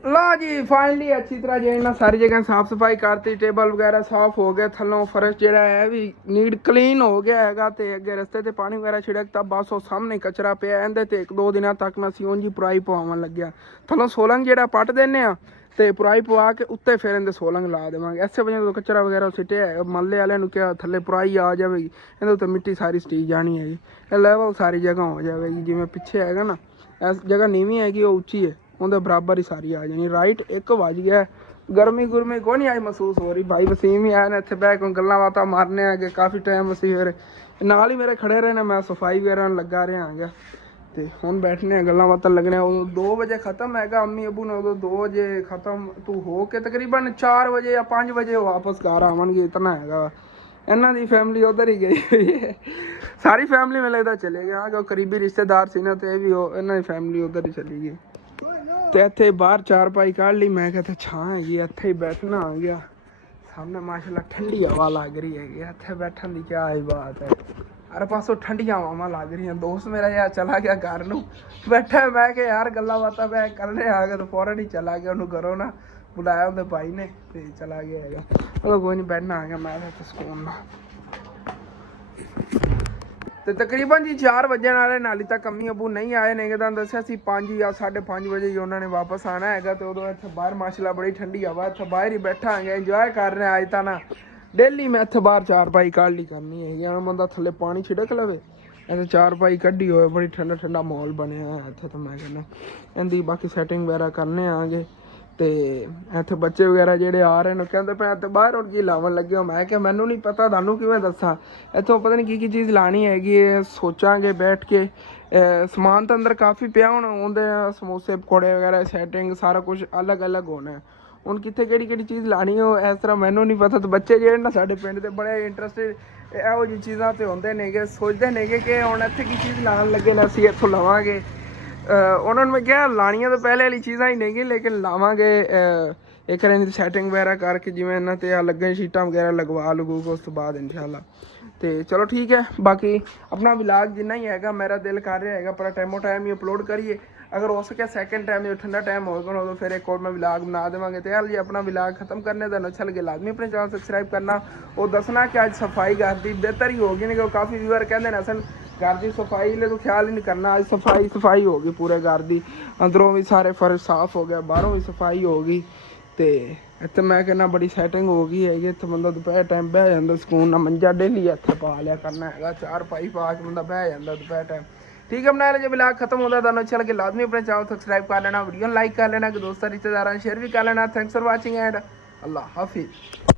ਲਾ ਜੀ ਫਾਈਨਲੀ ਅੱਛੀ ਤਰ੍ਹਾਂ ਜੇ ਨਾ ਸਾਰੀ ਜਗ੍ਹਾ ਸਾਫ ਸਫਾਈ ਕਰਤੀ, ਟੇਬਲ ਵਗੈਰਾ ਸਾਫ ਹੋ ਗਿਆ, ਥੱਲੋਂ ਫਰਸ਼ ਜਿਹੜਾ ਹੈ ਵੀ ਨੀਟ ਕਲੀਨ ਹੋ ਗਿਆ ਹੈਗਾ। ਤੇ ਅੱਗੇ ਰਸਤੇ ਤੇ ਪਾਣੀ ਵਗੈਰਾ ਛਿੜਕਤਾ, ਬਸ ਉਹ ਸਾਹਮਣੇ ਕਚਰਾ ਪਿਆ। ਇਹਦੇ ਤੇ 1-2 ਦਿਨਾਂ ਤੱਕ ਮੈਂ ਅਸੀਂ ਉਂਝ ਹੀ ਪੁਰਾਈ ਪਵਾਉਣ ਲੱਗਿਆ। ਥੱਲੋਂ ਸੋਲੰਗ ਜਿਹੜਾ ਪੱਟ ਦਿੰਦੇ ਆ ਤੇ ਪੁਰਾਈ ਪਵਾ ਕੇ ਉੱਤੇ ਫਿਰ ਇਹਦੇ ਸੋਲੰਗ ਲਾ ਦੇਵਾਂਗੇ। ਐਸੇ ਵਜ੍ਹਾ ਤੋਂ ਕਚਰਾ ਵਗੈਰਾ ਸਿੱਟਿਆ ਹੈ, ਮਹੱਲੇ ਵਾਲਿਆਂ ਨੂੰ ਕਿਹਾ ਥੱਲੇ ਪੁਰਾਈ ਆ ਜਾਵੇਗੀ, ਇਹਦੇ ਉੱਤੇ ਮਿੱਟੀ ਸਾਰੀ ਸਟੀਕ ਜਾਣੀ ਹੈਗੀ। ਇਹ ਲੈਵਲ ਸਾਰੀ ਜਗ੍ਹਾ ਹੋ ਜਾਵੇਗੀ। ਜਿਵੇਂ ਪਿੱਛੇ ਹੈਗਾ ਨਾ, ਇਸ ਜਗ੍ਹਾ ਨੀਵੀਂ ਹੈਗੀ, ਉਹ ਉੱਚੀ ਹੈ, ਉਹਦੇ ਬਰਾਬਰ ਹੀ ਸਾਰੀ ਆ ਜਾਣੀ। ਰਾਈਟ 1 ਵਜ ਗਿਆ, ਗਰਮੀ ਗੁਰਮੀ ਕੋਈ ਨਹੀਂ ਆਈ ਮਹਿਸੂਸ ਹੋ ਰਹੀ। ਭਾਈ ਵਸੀਮ ਹੀ ਆਇਆ ਨੇ ਇੱਥੇ ਬਹਿ ਕੇ ਗੱਲਾਂ ਬਾਤਾਂ ਮਾਰਨੇ ਹੈਗੇ। ਕਾਫੀ ਟਾਈਮ ਅਸੀਂ ਫਿਰ ਨਾਲ ਹੀ ਮੇਰੇ ਖੜੇ ਰਹੇ ਨੇ, ਮੈਂ ਸਫਾਈ ਵਗੈਰਾ ਲੱਗਾ ਰਿਹਾ ਹੈਗਾ। ਤੇ ਹੁਣ ਬੈਠਨੇ ਆ, ਗੱਲਾਂ ਬਾਤਾਂ ਲੱਗਣੇ। ਉਦੋਂ 2 ਵਜੇ ਖਤਮ ਹੈਗਾ, ਅੰਮੀ ਅੱਬੂ ਨੇ ਉਦੋਂ 2 ਵਜੇ ਖਤਮ ਤੂੰ ਹੋ ਕੇ ਤਕਰੀਬਨ 4 ਵਜੇ ਜਾਂ 5 ਵਜੇ ਵਾਪਸ ਘਰ ਆਵਣਗੇ, ਇਤਨਾ ਹੈਗਾ। ਇਹਨਾਂ ਦੀ ਫੈਮਿਲੀ ਉਧਰ ਹੀ ਗਈ ਹੋਈ ਹੈ, ਸਾਰੀ ਫੈਮਿਲੀ ਮੈਨੂੰ ਲੱਗਦਾ ਚਲੇ ਗਿਆ। ਜੋ ਕਰੀਬੀ ਰਿਸ਼ਤੇਦਾਰ ਸੀ ਨਾ, ਤੇ ਇਹ ਵੀ ਇਹਨਾਂ ਦੀ ਫੈਮਿਲੀ ਉਧਰ ਹੀ ਚਲੀ ਗਈ। ਤੇ ਇੱਥੇ ਬਾਹਰ ਚਾਰਪਾਈ ਕੱਢ ਲਈ, ਮੈਂ ਕਿਹਾ ਇੱਥੇ ਛਾਂ ਹੈਗੀ, ਇੱਥੇ ਹੀ ਬੈਠਣਾ ਆ ਗਿਆ। ਸਾਹਮਣੇ ਮਾਸ਼ਾਅੱਲਾ ਠੰਡੀ ਹਵਾ ਲੱਗ ਰਹੀ ਹੈਗੀ, ਇੱਥੇ ਬੈਠਣ ਦੀ ਕਿਆ ਹੀ ਬਾਤ ਹੈ। ਹਰ ਪਾਸੋਂ ਠੰਡੀਆਂ ਹਵਾਵਾਂ ਲੱਗ ਰਹੀਆਂ। ਦੋਸਤ ਮੇਰਾ ਯਾਰ ਚਲਾ ਗਿਆ ਘਰ ਨੂੰ, ਬੈਠਾ ਮੈਂ ਕਿਹਾ ਯਾਰ ਗੱਲਾਂ ਬਾਤਾਂ ਪੈ ਕਰਨੇ ਆ ਗਏ, ਤਾਂ ਫੌਰਨ ਹੀ ਚਲਾ ਗਿਆ। ਉਹਨੂੰ ਘਰੋਂ ਨਾ ਬੁਲਾਇਆ ਉਹਦੇ ਭਾਈ ਨੇ ਤੇ ਚਲਾ ਗਿਆ ਹੈਗਾ। ਚਲੋ ਕੋਈ ਨਹੀਂ, ਬੈਠਣਾ ਆ ਗਿਆ ਮੈਂ ਤਾਂ ਸਕੂਨ ਨਾਲ। ਤੇ ਤਕਰੀਬਨ ਜੀ 4 ਵਜਣ ਵਾਲੇ, ਨਾਲੀ ਤੱਕ ਅੰਮੀ ਅੱਬੂ ਨਹੀਂ ਆਏ ਨੇ। ਤਾਂ ਦੱਸਿਆ ਸੀ 5 ਜਾਂ 5:30 ਵਜੇ ਹੀ ਉਹਨਾਂ ਨੇ ਵਾਪਸ ਆਉਣਾ ਹੈਗਾ। ਤੇ ਉਦੋਂ ਇੱਥੇ ਬਾਹਰ ਮਾਸ਼ਾਅੱਲਾ ਬੜੀ ਠੰਡੀ ਹਵਾ, ਇੱਥੇ ਬਾਹਰ ਹੀ ਬੈਠਾ ਹੈਗਾ, ਇੰਜੋਏ ਕਰ ਰਿਹਾ। ਅੱਜ ਤਾਂ ਨਾ ਡੇਲੀ ਮੈਂ ਇੱਥੇ ਬਾਹਰ ਚਾਰਪਾਈ ਕੱਢ ਲਈ ਕਰਨੀ ਹੈਗੀ। ਹੁਣ ਬੰਦਾ ਥੱਲੇ ਪਾਣੀ ਛਿੜਕ ਲਵੇ, ਇੱਥੇ ਚਾਰਪਾਈ ਕੱਢੀ ਹੋਏ, ਬੜੀ ਠੰਡਾ ਠੰਡਾ ਮਾਹੌਲ ਬਣਿਆ ਇੱਥੇ। ਤਾਂ ਮੈਂ ਕਹਿੰਦਾ ਇਹਦੀ ਬਾਕੀ ਸੈਟਿੰਗ ਵਗੈਰਾ ਕਰਨੇ ਆਗੇ। ਤੇ ਇੱਥੇ ਬੱਚੇ ਵਗੈਰਾ ਜਿਹੜੇ ਆ ਰਹੇ ਨੇ ਕਹਿੰਦੇ ਪਏ ਇੱਥੇ ਬਾਹਰ ਹੁਣ ਕੀ ਲਾਉਣ ਲੱਗੇ ਹੋ। ਮੈਂ ਕਿਹਾ ਮੈਨੂੰ ਨਹੀਂ ਪਤਾ, ਤੁਹਾਨੂੰ ਕਿਵੇਂ ਦੱਸਾਂ। ਇੱਥੋਂ ਪਤਾ ਨਹੀਂ ਕੀ ਚੀਜ਼ ਲਾਣੀ ਹੈਗੀ ਹੈ, ਸੋਚਾਂਗੇ ਬੈਠ ਕੇ। ਸਮਾਨ ਤਾਂ ਅੰਦਰ ਕਾਫੀ ਪਿਆ, ਹੁਣ ਉਹਦੇ ਸਮੋਸੇ ਪਕੌੜੇ ਵਗੈਰਾ ਸੈਟਿੰਗ ਸਾਰਾ ਕੁਝ ਅਲੱਗ ਹੋਣਾ। ਹੁਣ ਕਿੱਥੇ ਕਿਹੜੀ ਚੀਜ਼ ਲਾਣੀ ਹੋ ਇਸ ਤਰ੍ਹਾਂ ਮੈਨੂੰ ਨਹੀਂ ਪਤਾ। ਤੇ ਬੱਚੇ ਜਿਹੜੇ ਨਾ ਸਾਡੇ ਪਿੰਡ ਦੇ ਬੜੇ ਇੰਟਰਸਟਿਡ ਇਹੋ ਜਿਹੀ ਚੀਜ਼ਾਂ ਤੇ ਹੁੰਦੇ ਨੇਗੇ, ਸੋਚਦੇ ਨੇਗੇ ਕਿ ਹੁਣ ਇੱਥੇ ਕੀ ਚੀਜ਼ ਲਾਉਣ ਲੱਗੇ ਨੇ, ਅਸੀਂ ਇੱਥੋਂ ਲਵਾਂਗੇ। ਉਹਨਾਂ ਨੂੰ ਮੈਂ ਕਿਹਾ ਲਾਣੀਆਂ ਤਾਂ ਪਹਿਲੇ ਵਾਲੀ ਚੀਜ਼ਾਂ ਹੀ ਨਹੀਂ, ਲੇਕਿਨ ਲਾਵਾਂਗੇ ਇੱਕ ਵਾਰ ਸੈਟਿੰਗ ਵਗੈਰਾ ਕਰਕੇ, ਜਿਵੇਂ ਇਹਨਾਂ ਤੇ ਆ ਲੱਗਣ ਸ਼ੀਟਾਂ ਵਗੈਰਾ ਲਗਵਾ ਲਗੂ ਉਸ ਤੋਂ ਬਾਅਦ ਇਨਸ਼ਾਅੱਲਾ। ਤੇ ਚਲੋ ਠੀਕ ਹੈ। ਬਾਕੀ ਆਪਣਾ ਵਲੌਗ ਜਿੰਨਾ ਹੀ ਹੈਗਾ, ਮੇਰਾ ਦਿਲ ਕਰ ਰਿਹਾ ਹੈਗਾ ਪਰ ਟਾਈਮ ਹੀ ਅਪਲੋਡ ਕਰੀਏ। ਅਗਰ ਹੋ ਸਕਿਆ ਸੈਕਿੰਡ ਟਾਈਮ ਜੋ ਠੰਡਾ ਟਾਈਮ ਹੋਏਗਾ ਉਦੋਂ ਫਿਰ ਇੱਕ ਹੋਰ ਮੈਂ ਵਲੌਗ ਬਣਾ ਦੇਵਾਂਗੇ। ਤੇ ਹਾਲ ਜੀ ਆਪਣਾ ਵਲੌਗ ਖਤਮ ਕਰਨੇ ਦਾ ਅੱਛਾ ਲੱਗੇ ਲਾਜ਼ਮੀ ਆਪਣੇ ਚੈਨਲ ਸਬਸਕ੍ਰਾਈਬ ਕਰਨਾ। ਉਹ ਦੱਸਣਾ ਕਿ ਅੱਜ ਸਫਾਈ ਘਰ ਦੀ ਬਿਹਤਰ ਹੀ ਹੋ ਗਈ ਨੇ, ਕਿ ਕਾਫੀ ਵੀਵਰ ਕਹਿੰਦੇ ਨੇ ਅਸਲ घर की सफाई ले तो ख्याल ही नहीं करना। आज सफाई हो गई पूरे घर की, अंदरों भी सारे फर्श साफ हो गया, बाहरों भी सफाई हो गई। तो इतने मैं कहना बड़ी सैटिंग हो गई है। इतने बंदा दोपहर टाइम बह जाता सुकून ना, मंजा डेली इतने पा लिया करना है, चार पाई पा के बंदा बह जाता दोपहर टाइम। ठीक है, बना ले जब ब्लॉग खत्म होता है अच्छा लगे लाजमी अपने चैनल सब्सक्राइब कर लेना, वीडियो लाइक कर लेना, कि दोस्तों रिश्तेदार शेयर भी कर लेना। थैंक्स फॉर वॉचिंग एंड अल्लाह हाफिज़।